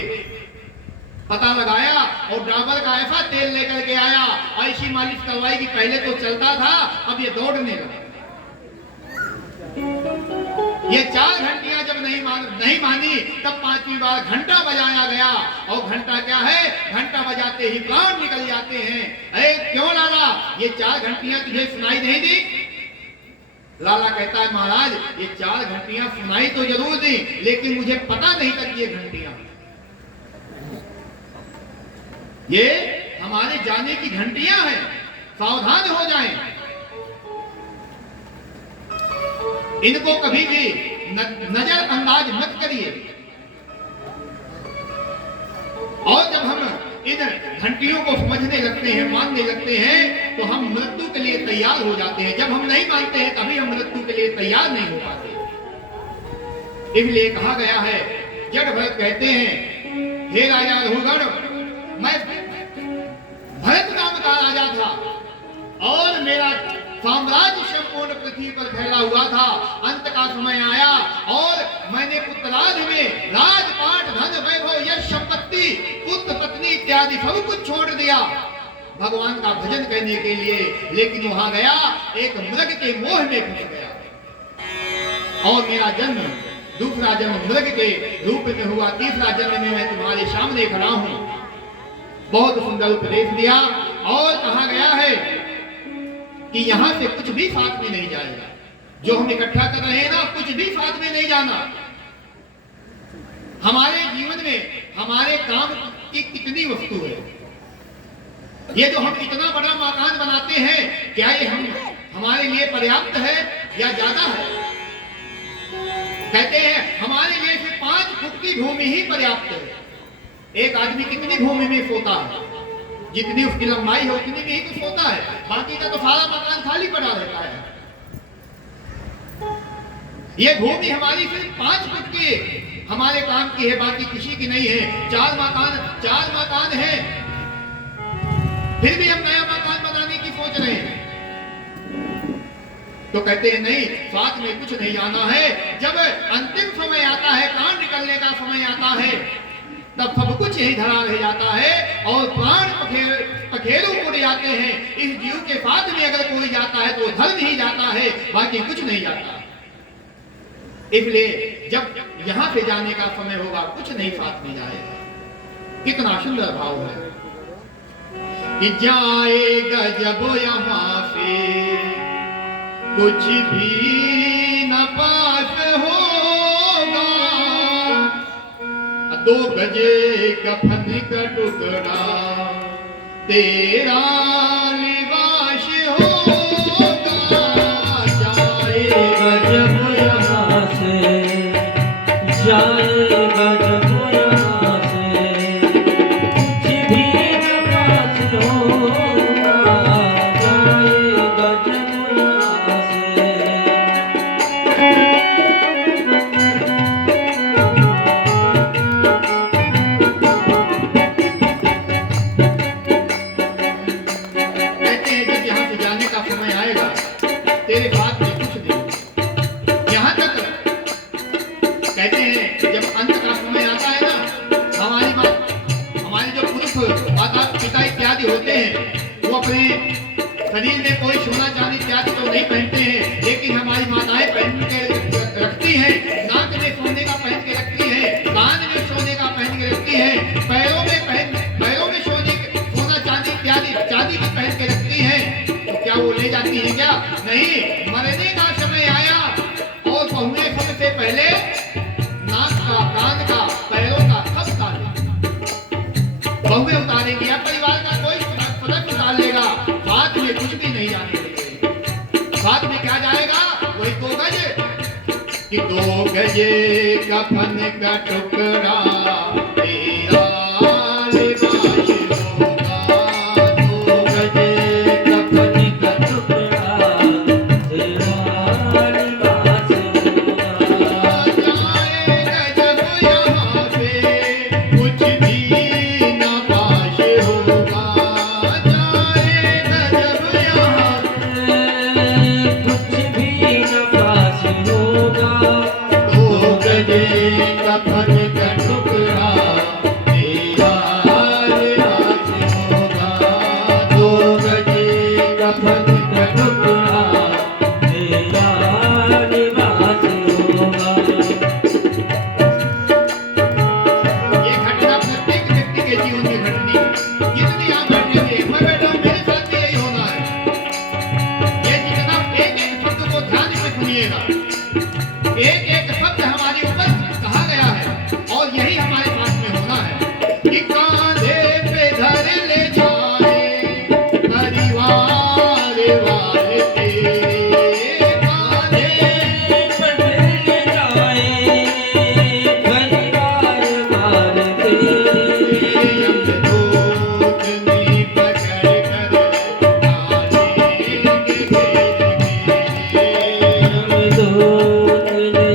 पता लगाया और डाबर का ऐसा तेल लेकर के आया, ऐसी मालिश करवाई कि पहले तो चलता था, अब ये दौड़ने लगा। ये चार घंटियां जब नहीं मानी तब पांचवी बार घंटा बजाया गया। और घंटा क्या है? घंटा बजाते ही प्राण निकल जाते हैं। अरे क्यों लाला, ये चार घंटियां तुझे सुनाई नहीं दी? लाला कहता है महाराज ये चार घंटियां सुनाई तो जरूर दी, लेकिन मुझे पता नहीं था कि ये घंटियां ये हमारे जाने की घंटियां हैं, सावधान हो जाएं। इनको कभी भी नजरअंदाज मत करिए। और जब हम इन घंटियों को समझने लगते हैं, मानने लगते हैं, तो हम मृत्यु के लिए तैयार हो जाते हैं। जब हम नहीं मानते हैं तभी हम मृत्यु के लिए तैयार नहीं हो पाते। इसलिए कहा गया है, जड़ भरत कहते हैं हे राजा रघुगण, मैं भरत नाम का राजा था और मेरा साम्राज्य संपूर्ण पृथ्वी पर फैला हुआ था। अंत का समय आया और मैंने पुत्राध में राजपाट, धन, वैभव, यश, संपत्ति, पुत्र, पत्नी इत्यादि सब कुछ छोड़ दिया भगवान का भजन करने के लिए। लेकिन वहां गया, एक मृग के मोह में फंस गया और मेरा जन्म, दूसरा जन्म मृग के रूप में हुआ, तीसरा जन्म में मैं तुम्हारे सामने खड़ा हूं। बहुत सुंदर उपदेश दिया और कहा गया है कि यहां से कुछ भी साथ में नहीं जाएगा। जो हम इकट्ठा कर रहे हैं ना, कुछ भी साथ में नहीं जाना। हमारे जीवन में हमारे काम की कितनी वस्तु है। ये जो हम इतना बड़ा मकान बनाते हैं, क्या ये हमारे लिए पर्याप्त है या ज्यादा है? कहते हैं हमारे लिए सिर्फ 5 फुट की भूमि ही पर्याप्त है। एक आदमी कितनी भूमि में सोता है? जितनी उसकी लंबाई है उतनी में ही तो सोता है, बाकी का तो सारा मकान खाली पड़ा रहता है। ये भूमि हमारी सिर्फ 5 फुट की हमारे काम की है, बाकी किसी की नहीं है। 4 मकान है, फिर भी हम नया मकान बनाने की सोच रहे हैं। तो कहते हैं नहीं, साथ में कुछ नहीं जाना है। जब अंतिम समय आता है, प्राण निकलने का समय आता है, तब सब कुछ यही धरा रह जाता है और प्राण पखेरु उड़ जाते हैं। इस जीव के साथ में अगर कोई जाता है तो धर्म ही जाता है, बाकी कुछ नहीं जाता। इसलिए जब यहां से जाने का समय होगा, कुछ नहीं साथ में जाएगा। कितना सुंदर भाव है। कि जाएगा जब यहाँ से कुछ भी न पास होगा, 2 गजे कफन का टुकड़ा तेरा लिबास होगा। जाएगा जब यहाँ से, जाएगा जब यहाँ से, कुछ भी न पास होगा। जाएगा जब यहाँ से। कहते हैं जब यहाँ से जाने का समय आएगा तेरे हाथ में कुछ नहीं। यहाँ तक कहते हैं जब अंत का समय आता है ना, हमारे जो पुरुष माता पिता इत्यादि होते हैं वो अपने शरीर में कोई सोना चांदी इत्यादि तो नहीं पहनते हैं, लेकिन हमारी माताएं पहन के रखती हैं। नाक में सोने का पहन के रखती है, कान में सोने का पहन के रखती है, पैरों में सोना चांदी इत्यादि चांदी की पहन के रखती है। तो क्या वो ले जाती है क्या? नहीं। मरने का समय आया और बहुएं सबसे पहले नाक का, कान का, पैरों का सब उतारेंगे। बहुएं उतारेंगी या परिवार का कोई सदस्य उतार लेगा, हाथ में कुछ भी नहीं जाने देंगे। हाथ में क्या जाएगा? वही 2 गज, कि 2 गजे कफन का टुकड़ा तेरा लिबास होगा। 2 गजे कफन का टुकड़ा तेरा लिबास होगा। जाएगा जब यहाँ से कुछ भी न पास होगा। जाएगा जब यहाँ कुछ भी न पास होगा। 2 गजे कफन का टुकड़ा तेरा लिबास होगा। 2 गजे कफन का टुकड़ा तेरा लिबास होगा। ये घटना प्रत्येक व्यक्ति के जीवन में घटनी है। जितनी आप बैठेंगे, मैं बैठा हूं, मेरे साथ भी यही होना है। ये जितना एक शब्द को ध्यान से सुनिएगा, एक शब्द हमारे ऊपर कहा गया है और यही हमारे पास में होना है कि कांधे पे धर ले जाए परिवार वाले तेरे। कांधे ले जाए परिवार वाले तेरे। यमदूत ने पकड़ कर डालेंगे घेर में। यमदूत ने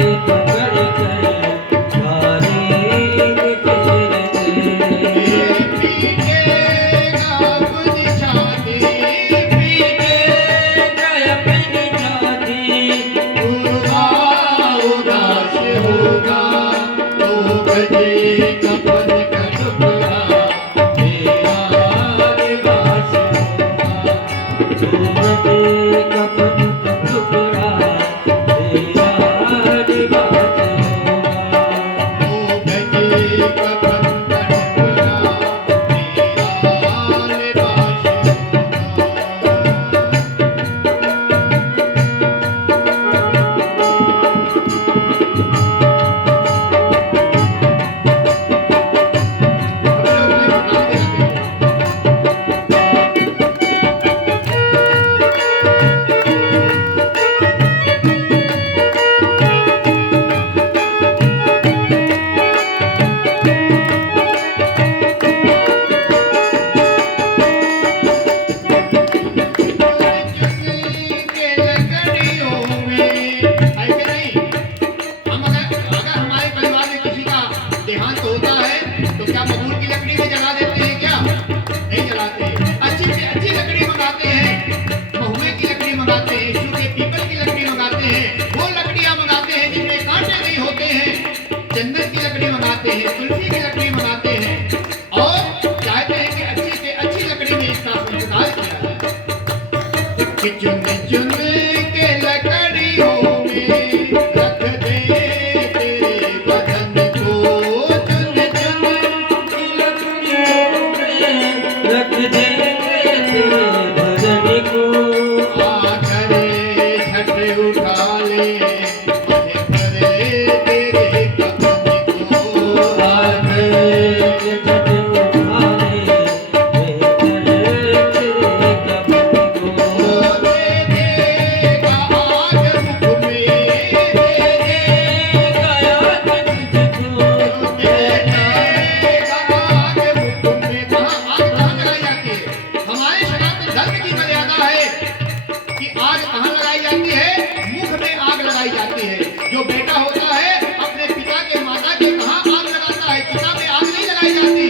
जो बेटा होता है अपने पिता के माता के कहाँ आग लगाता है? चिता में आग नहीं लगाई जाती,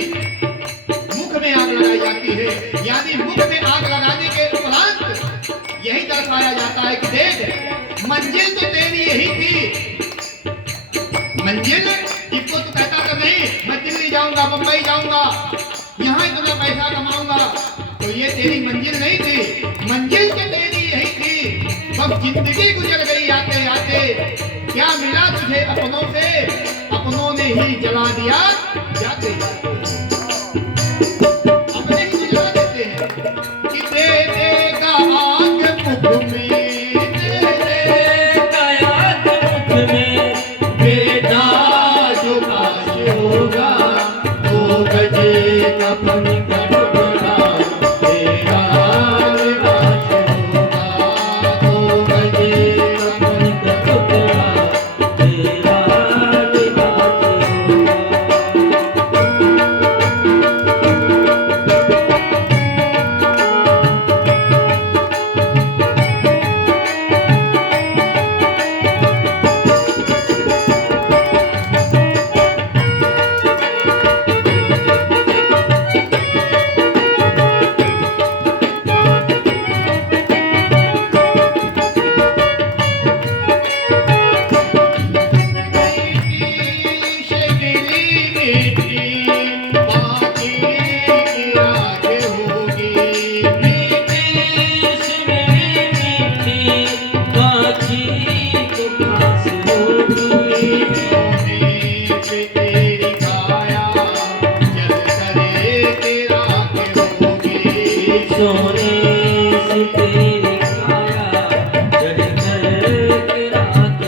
मुख में आग लगाई जाती है। यानी मुख में आग लगाने के उपरांत यही दर्शाया जाता है कि देख मंजिल तो तेरी यही थी, मंजिल जिसको तू कहता था नहीं मैं दिल्ली जाऊंगा, मुंबई जाऊंगा, यहाँ इतना पैसा कमाऊंगा, तो ये तेरी मंजिल नहीं थी। मंजिल तो तेरी यही थी, बस जिंदगी गुजर गई आते आते। क्या मिला तुझे अपनों से? अपनों ने ही जला दिया जाते जाते। अपने ही जला देते हैं कि दे देगा आग मुख में, दे देगा आग मुख में, बेटा जो काश होगा तो गजे कफन का टुकड़ा, तेरा लिबास होगा तो गजे कफन का टुकड़ा, तेरा लिबास होगा। सोने से तेरी काया जल कर रात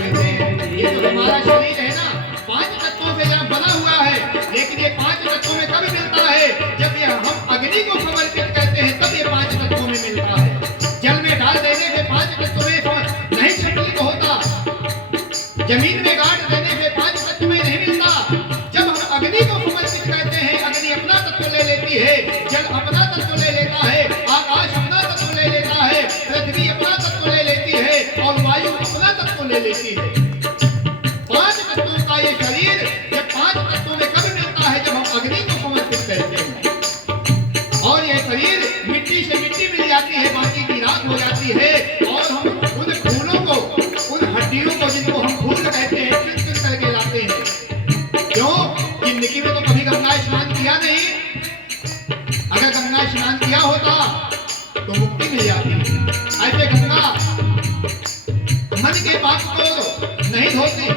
ये तो हमारा शरीर है ना, 5 तत्वों से यहाँ बना हुआ है, लेकिन ये 5 तत्वों में कब मिलता है? जब ये हम अग्नि को समर्पित करते हैं तब ये 5 तत्वों में मिलता है। जल में डाल देने से 5 तत्वों में नहीं सम्मिलित होता, जमीन में गाड़ देने से 5 तत्व में नहीं मिलता। जब हम अग्नि को समर्पित करते हैं, अग्नि अपना तत्व ले लेती है, जल अपना तत्व ले लेता है, आकाश अपना तत्व ले लेता है, पृथ्वी अपना तत्व ले लेती है और वायु अपना तत्व ले लेती है। 5 तत्वों का ये शरीर जब 5 तत्वों में कब मिलता है? जब हम अग्नि को समर्पित करते हैं। और ये शरीर मिट्टी से मिट्टी मिल जाती है, बाकी की राख हो जाती है, और हम उन फूलों को, उन हड्डियों को जिनको हम फूल कहते हैं, चुन चुन करके लाते हैं। क्यों? जिंदगी में तो कभी गंगा स्नान किया नहीं, अगर गंगा स्नान किया होता तो मुक्ति मिल जाती। ऐसे गंगा मन के पाप को नहीं धोती,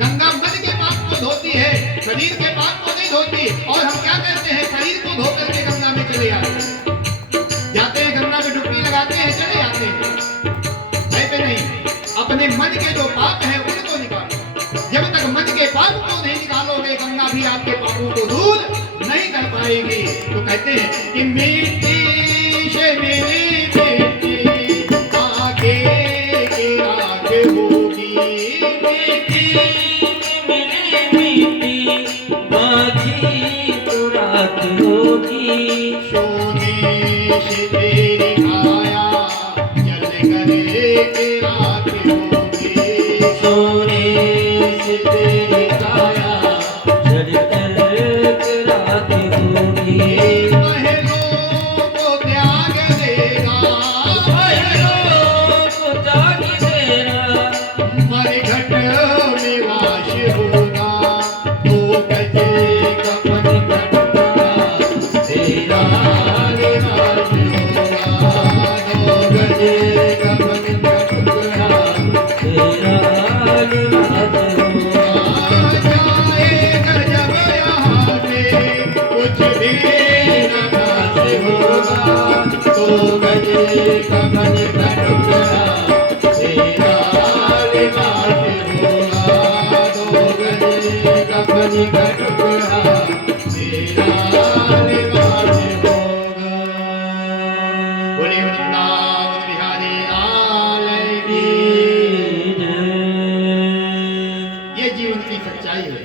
गंगा मन के पाप को धोती है, शरीर के पाप को नहीं धोती। और हम क्या करते हैं? शरीर को धो करके गंगा में चले जाते हैं, गंगा में डुबकी लगाते हैं, चले जाते हैं। ऐसे नहीं, अपने मन के जो पाप है उनको निकालो। जब तक मन के पाप को नहीं निकालोगे, गंगा भी आपके पापों को दूर नहीं कर पाएगी। तो कहते हैं कि मिट्टी से मेरी बेटी आगे की आग होगी, मिट्टी मेरी मिट्टी बाकी तो रात होगी। सोने से तेरी काया जल करे के रात होगी, सोने से तेरी काया जल कर रात होगी। महलों को त्याग देगा, महलों को त्याग देगा, मरघट में वास होगा, तो गजे कफन का टुकड़ा, तेरा लिबास होगा। तो गजे कफन का टुकड़ा, तेरा लिबास होगा। जाएगा जब यहाँ से कुछ भी न नाश होगा, तो गजे कफन का टुकड़ा, तेरा लिबास होगा। तो गजे कफन का टुकड़ा, तेरा लिबास होगा। बोले वृंदावन बिहारी लाल की। ये जीवन की सच्चाई है।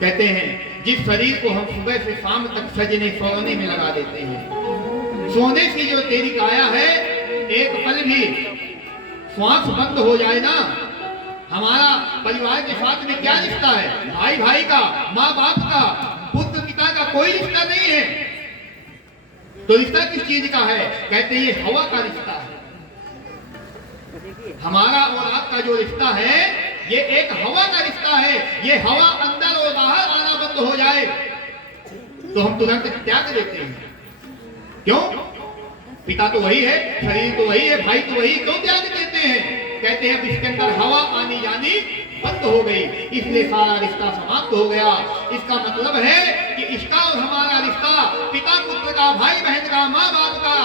कहते हैं जिस शरीर को हम सुबह से शाम तक सजने सौने में लगा देते हैं, सोने की जो तेरी काया है एक पल भी श्वास बंद हो जाए ना, हमारा परिवार के साथ में क्या रिश्ता है? भाई भाई का, माँ बाप का, पुत्र पिता का कोई रिश्ता नहीं है। तो रिश्ता किस चीज का है? कहते हैं ये हवा का रिश्ता है। हमारा और आपका जो रिश्ता है ये एक हवा का रिश्ता है। ये हवा अंदर और बाहर आना बंद हो जाए तो हम तुरंत त्याग देते हैं। क्यों? पिता तो वही है, शरीर तो वही है, भाई तो वही, क्यों त्याग देते हैं? कहते हैं इसके अंदर हवा आनी जानी बंद हो गई, इसलिए सारा रिश्ता समाप्त हो गया। इसका मतलब है कि इसका और हमारा रिश्ता पिता पुत्र का, भाई बहन का, माँ बाप का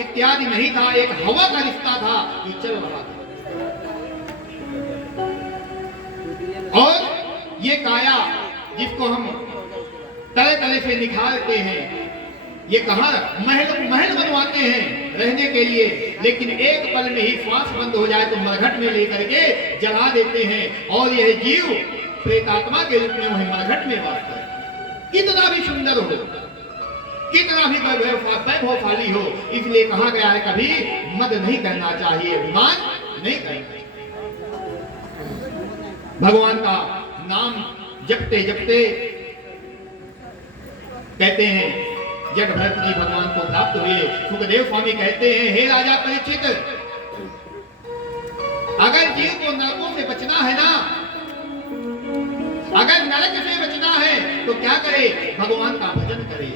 इत्यादि नहीं था, एक हवा का रिश्ता था जो चल रहा था। और ये काया जिसको हम तरह तरह से निखारते हैं, ये कहां महल बनवाते हैं रहने के लिए, लेकिन एक पल में ही श्वास बंद हो जाए तो मरघट में लेकर के जला देते हैं। और यह जीव प्रेतात्मा के रूप में वही मरघट में वास करे, कितना भी सुंदर हो, कितना भी वैभवशाली हो। इसलिए कहा गया है कभी मद नहीं करना चाहिए, अभिमान नहीं करना चाहिए। भगवान का नाम जपते जपते कहते हैं जब भरत जी भगवान को प्राप्त हुए, सुखदेव स्वामी कहते हैं हे राजा परीक्षित, अगर जीव को नरकों से बचना है ना, अगर नरक से बचना है तो क्या करे? भगवान का भजन करे।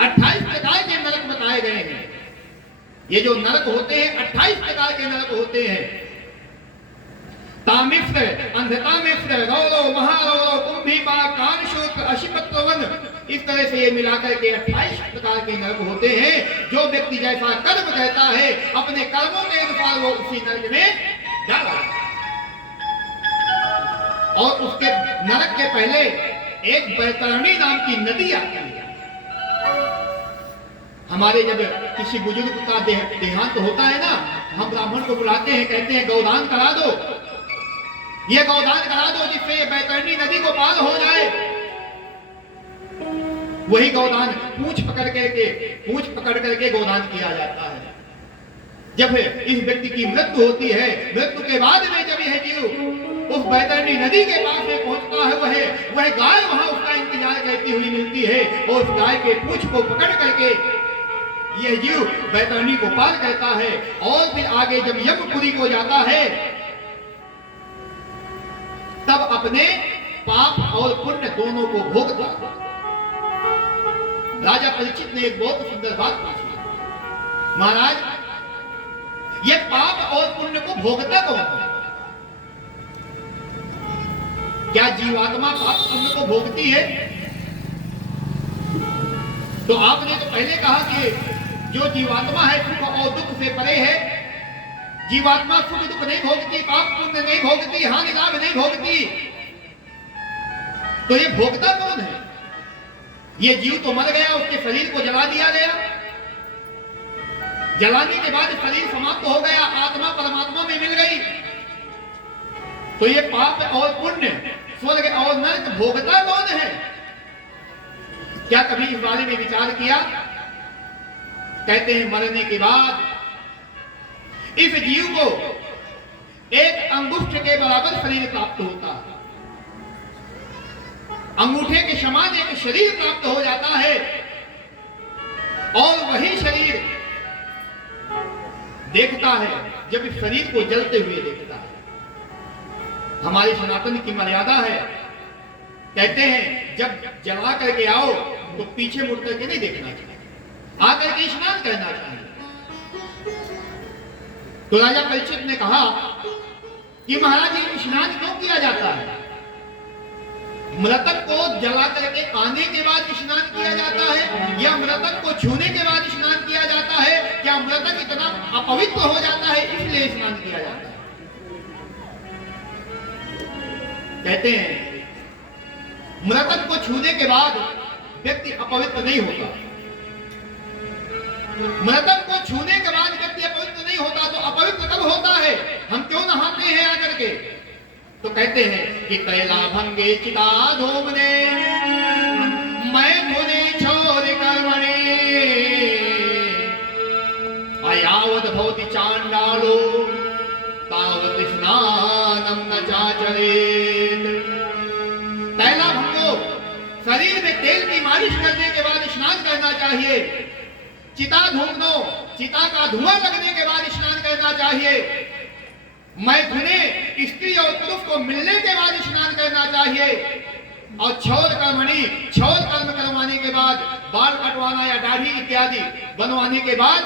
28 प्रकार के नरक बताए गए हैं। ये जो नरक होते हैं 28 प्रकार के नरक होते हैं। तामिफ्र, अंधतामिफ्र, रौरव, महारौरव, कुंभीपाक, कानशूक, अशिपत्रवन, इस तरह से ये मिलाकर के 28 प्रकार के नरक होते हैं। जो व्यक्ति जैसा कर्म करता है अपने कर्मों के अनुसार वो उसी नरक में डाला। और उसके नरक के पहले एक बैतरणी नाम की नदी आती है। हमारे जब किसी बुजुर्ग का देहांत होता है ना, हम ब्राह्मण को बुलाते हैं, कहते हैं गौदान करा दो, ये गौदान करा दो जिससे बैतरणी नदी को पार हो जाए। वही गौदान पूंछ पकड़ करके गौदान किया जाता है। जब इस व्यक्ति की मृत्यु होती है, मृत्यु के बाद में जब यह जीव उस बैतरणी नदी के पास में पहुंचता है, वह गाय वहां उसका इंतजार करती हुई मिलती है और उस गाय के पूंछ को पकड़ करके यह जीव बैतरणी को पार करता है। और फिर आगे जब यमपुरी को जाता है तब अपने पाप और पुण्य दोनों को भोगता है। राजा परीक्षित ने एक बहुत सुंदर बात पूछी, महाराज ये पाप और पुण्य को भोगता कौन है? क्या जीवात्मा पाप पुण्य को भोगती है? तो आपने तो पहले कहा कि जो जीवात्मा है सुख और दुख से परे है। जीवात्मा सुख दुख नहीं भोगती, पाप पुण्य नहीं भोगती, हानि लाभ नहीं भोगती। तो ये भोगता कौन है? ये जीव तो मर गया, उसके शरीर को जला दिया गया, जलाने के बाद शरीर समाप्त हो गया, आत्मा परमात्मा में मिल गई। तो ये पाप और पुण्य, स्वर्ग और नरक भोगता कौन है? क्या कभी इस बारे में विचार किया? कहते हैं मरने के बाद इस जीव को एक अंगुष्ठ के बराबर शरीर प्राप्त होता है, अंगूठे के समान एक शरीर प्राप्त हो जाता है। और वही शरीर देखता है जब इस शरीर को जलते हुए देखता है। हमारी सनातन की मर्यादा है, कहते हैं जब जला करके आओ तो पीछे मुड़ करके नहीं देखना चाहिए, आकर के स्नान करना चाहिए। तो राजा परीक्षित ने कहा कि महाराज ये स्नान क्यों किया जाता है? मृतक को जला करके आने के बाद स्नान किया जाता है या मृतक को छूने के बाद स्नान किया जाता है? क्या मृतक इतना अपवित्र हो जाता है इसलिए स्नान किया जाता है? कहते हैं मृतक को छूने के बाद व्यक्ति अपवित्र नहीं होता। मृतक को छूने के बाद व्यक्ति अपवित्र नहीं होता, तो अपवित्र कब होता है? हम क्यों नहाते हैं आकर के? तो कहते हैं कि कैला भंगे चिता धूमने मैं मुने छोर कर्मणे अयावद भवति चांडालो करें। पहला हमको शरीर में तेल की मालिश करने के बाद स्नान करना चाहिए। चिता धूमनो, चिता का धुआं लगने के बाद स्नान करना चाहिए। मैथुने, स्त्री और पुरुष को मिलने के बाद स्नान करना चाहिए। और क्षौर कर्मणि, क्षौर कर्म करवाने के बाद, बाल कटवाना या दाढ़ी इत्यादि बनवाने के बाद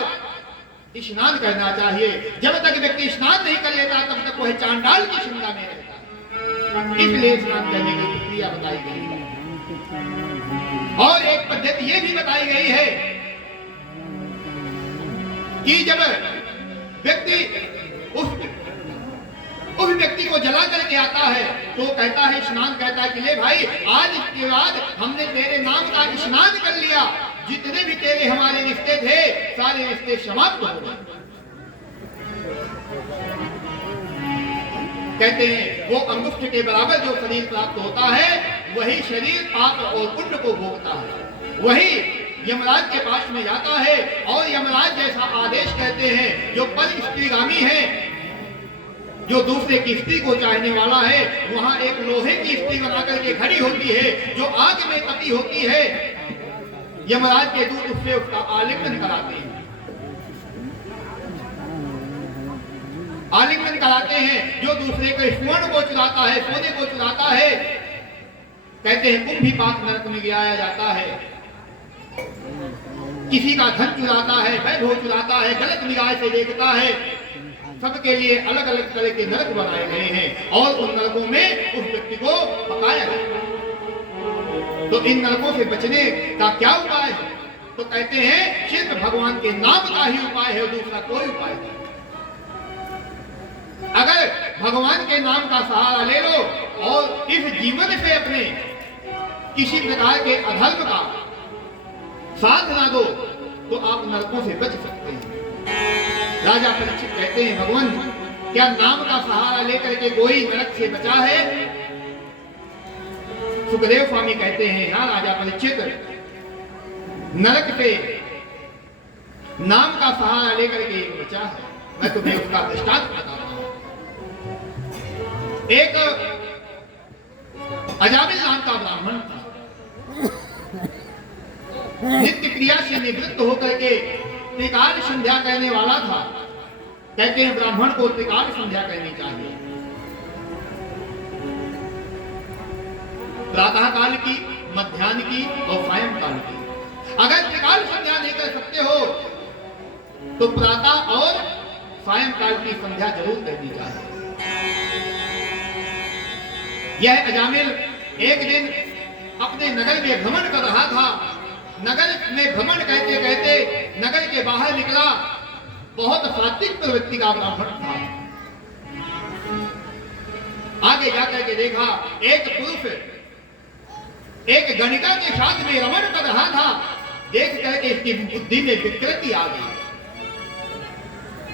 स्नान करना चाहिए। जब तक व्यक्ति स्नान नहीं कर लेता तब तक वह चांडाल की श्रृंगा में रहता है। इसलिए स्नान करने की प्रक्रिया बताई गई है। और एक पद्धति ये भी बताई गई है कि जब व्यक्ति उस व्यक्ति को जला करके आता है तो कहता है, स्नान कहता है कि ले भाई, आज के बाद हमने तेरे नाम का स्नान कर लिया। जितने भी तेरे हमारे रिश्ते थे सारे रिश्ते समाप्त हो गए। कहते हैं वो अंगुष्ठ के बराबर जो शरीर प्राप्त होता है वही शरीर पाप और पुण्य को भोगता है। वही यमराज के पास में जाता है और यमराज जैसा आदेश कहते हैं, जो पर स्त्रीगामी है, जो दूसरे की स्त्री को चाहने वाला है, वहां एक लोहे की स्त्री बनाकर के खड़ी होती है जो आग में तपी होती है। यमराज के दूत उससे उसका आलिंगन कराते हैं, आलिंगन कराते हैं। जो दूसरे के स्वर्ण को चुराता है, सोने को चुराता है, कहते हैं कुंभीपाक नरक में गिराया जाता है। किसी का धन चुराता है, वैभव चुराता है, गलत निगाह से देखता है, सबके लिए अलग अलग तरह के नरक बनाए गए हैं और उन नरकों में उस व्यक्ति को पकाया गया। तो इन नरकों से बचने का क्या उपाय है? तो कहते हैं सिर्फ भगवान के नाम का ही उपाय है, दूसरा कोई उपाय नहीं। अगर भगवान के नाम का सहारा ले लो और इस जीवन से अपने किसी प्रकार के अधर्म का साथ ना दो तो आप नरकों से बच सकते हैं। राजा परीक्षित कहते हैं, भगवान क्या नाम का सहारा लेकर के कोई नरक से बचा है? सुखदेव स्वामी कहते हैं, हाँ राजा परीक्षित, नरक से नाम का सहारा लेकर के एक बचा है। मैं तुम्हें उसका दृष्टांत बताता हूं। एक अजामिल नाम का ब्राह्मण था। नित्य क्रिया से निवृत्त होकर के त्रिकाल संध्या करने वाला था। कहते हैं ब्राह्मण को त्रिकाल संध्या करनी चाहिए, प्रातः काल की, मध्याह्न की और सायं काल की। अगर त्रिकाल संध्या नहीं कर सकते हो तो प्रातः और सायं काल की संध्या जरूर करनी चाहिए। यह अजामिल एक दिन अपने नगर में भ्रमण कर रहा था। नगर में भ्रमण कहते कहते नगर के बाहर निकला। बहुत सात्विक प्रवृत्ति का ब्राह्मण था। आगे जाकर के देखा एक पुरुष एक गणिका के साथ में रमण कर रहा था। देख करके इसकी बुद्धि में विकृति आ गई।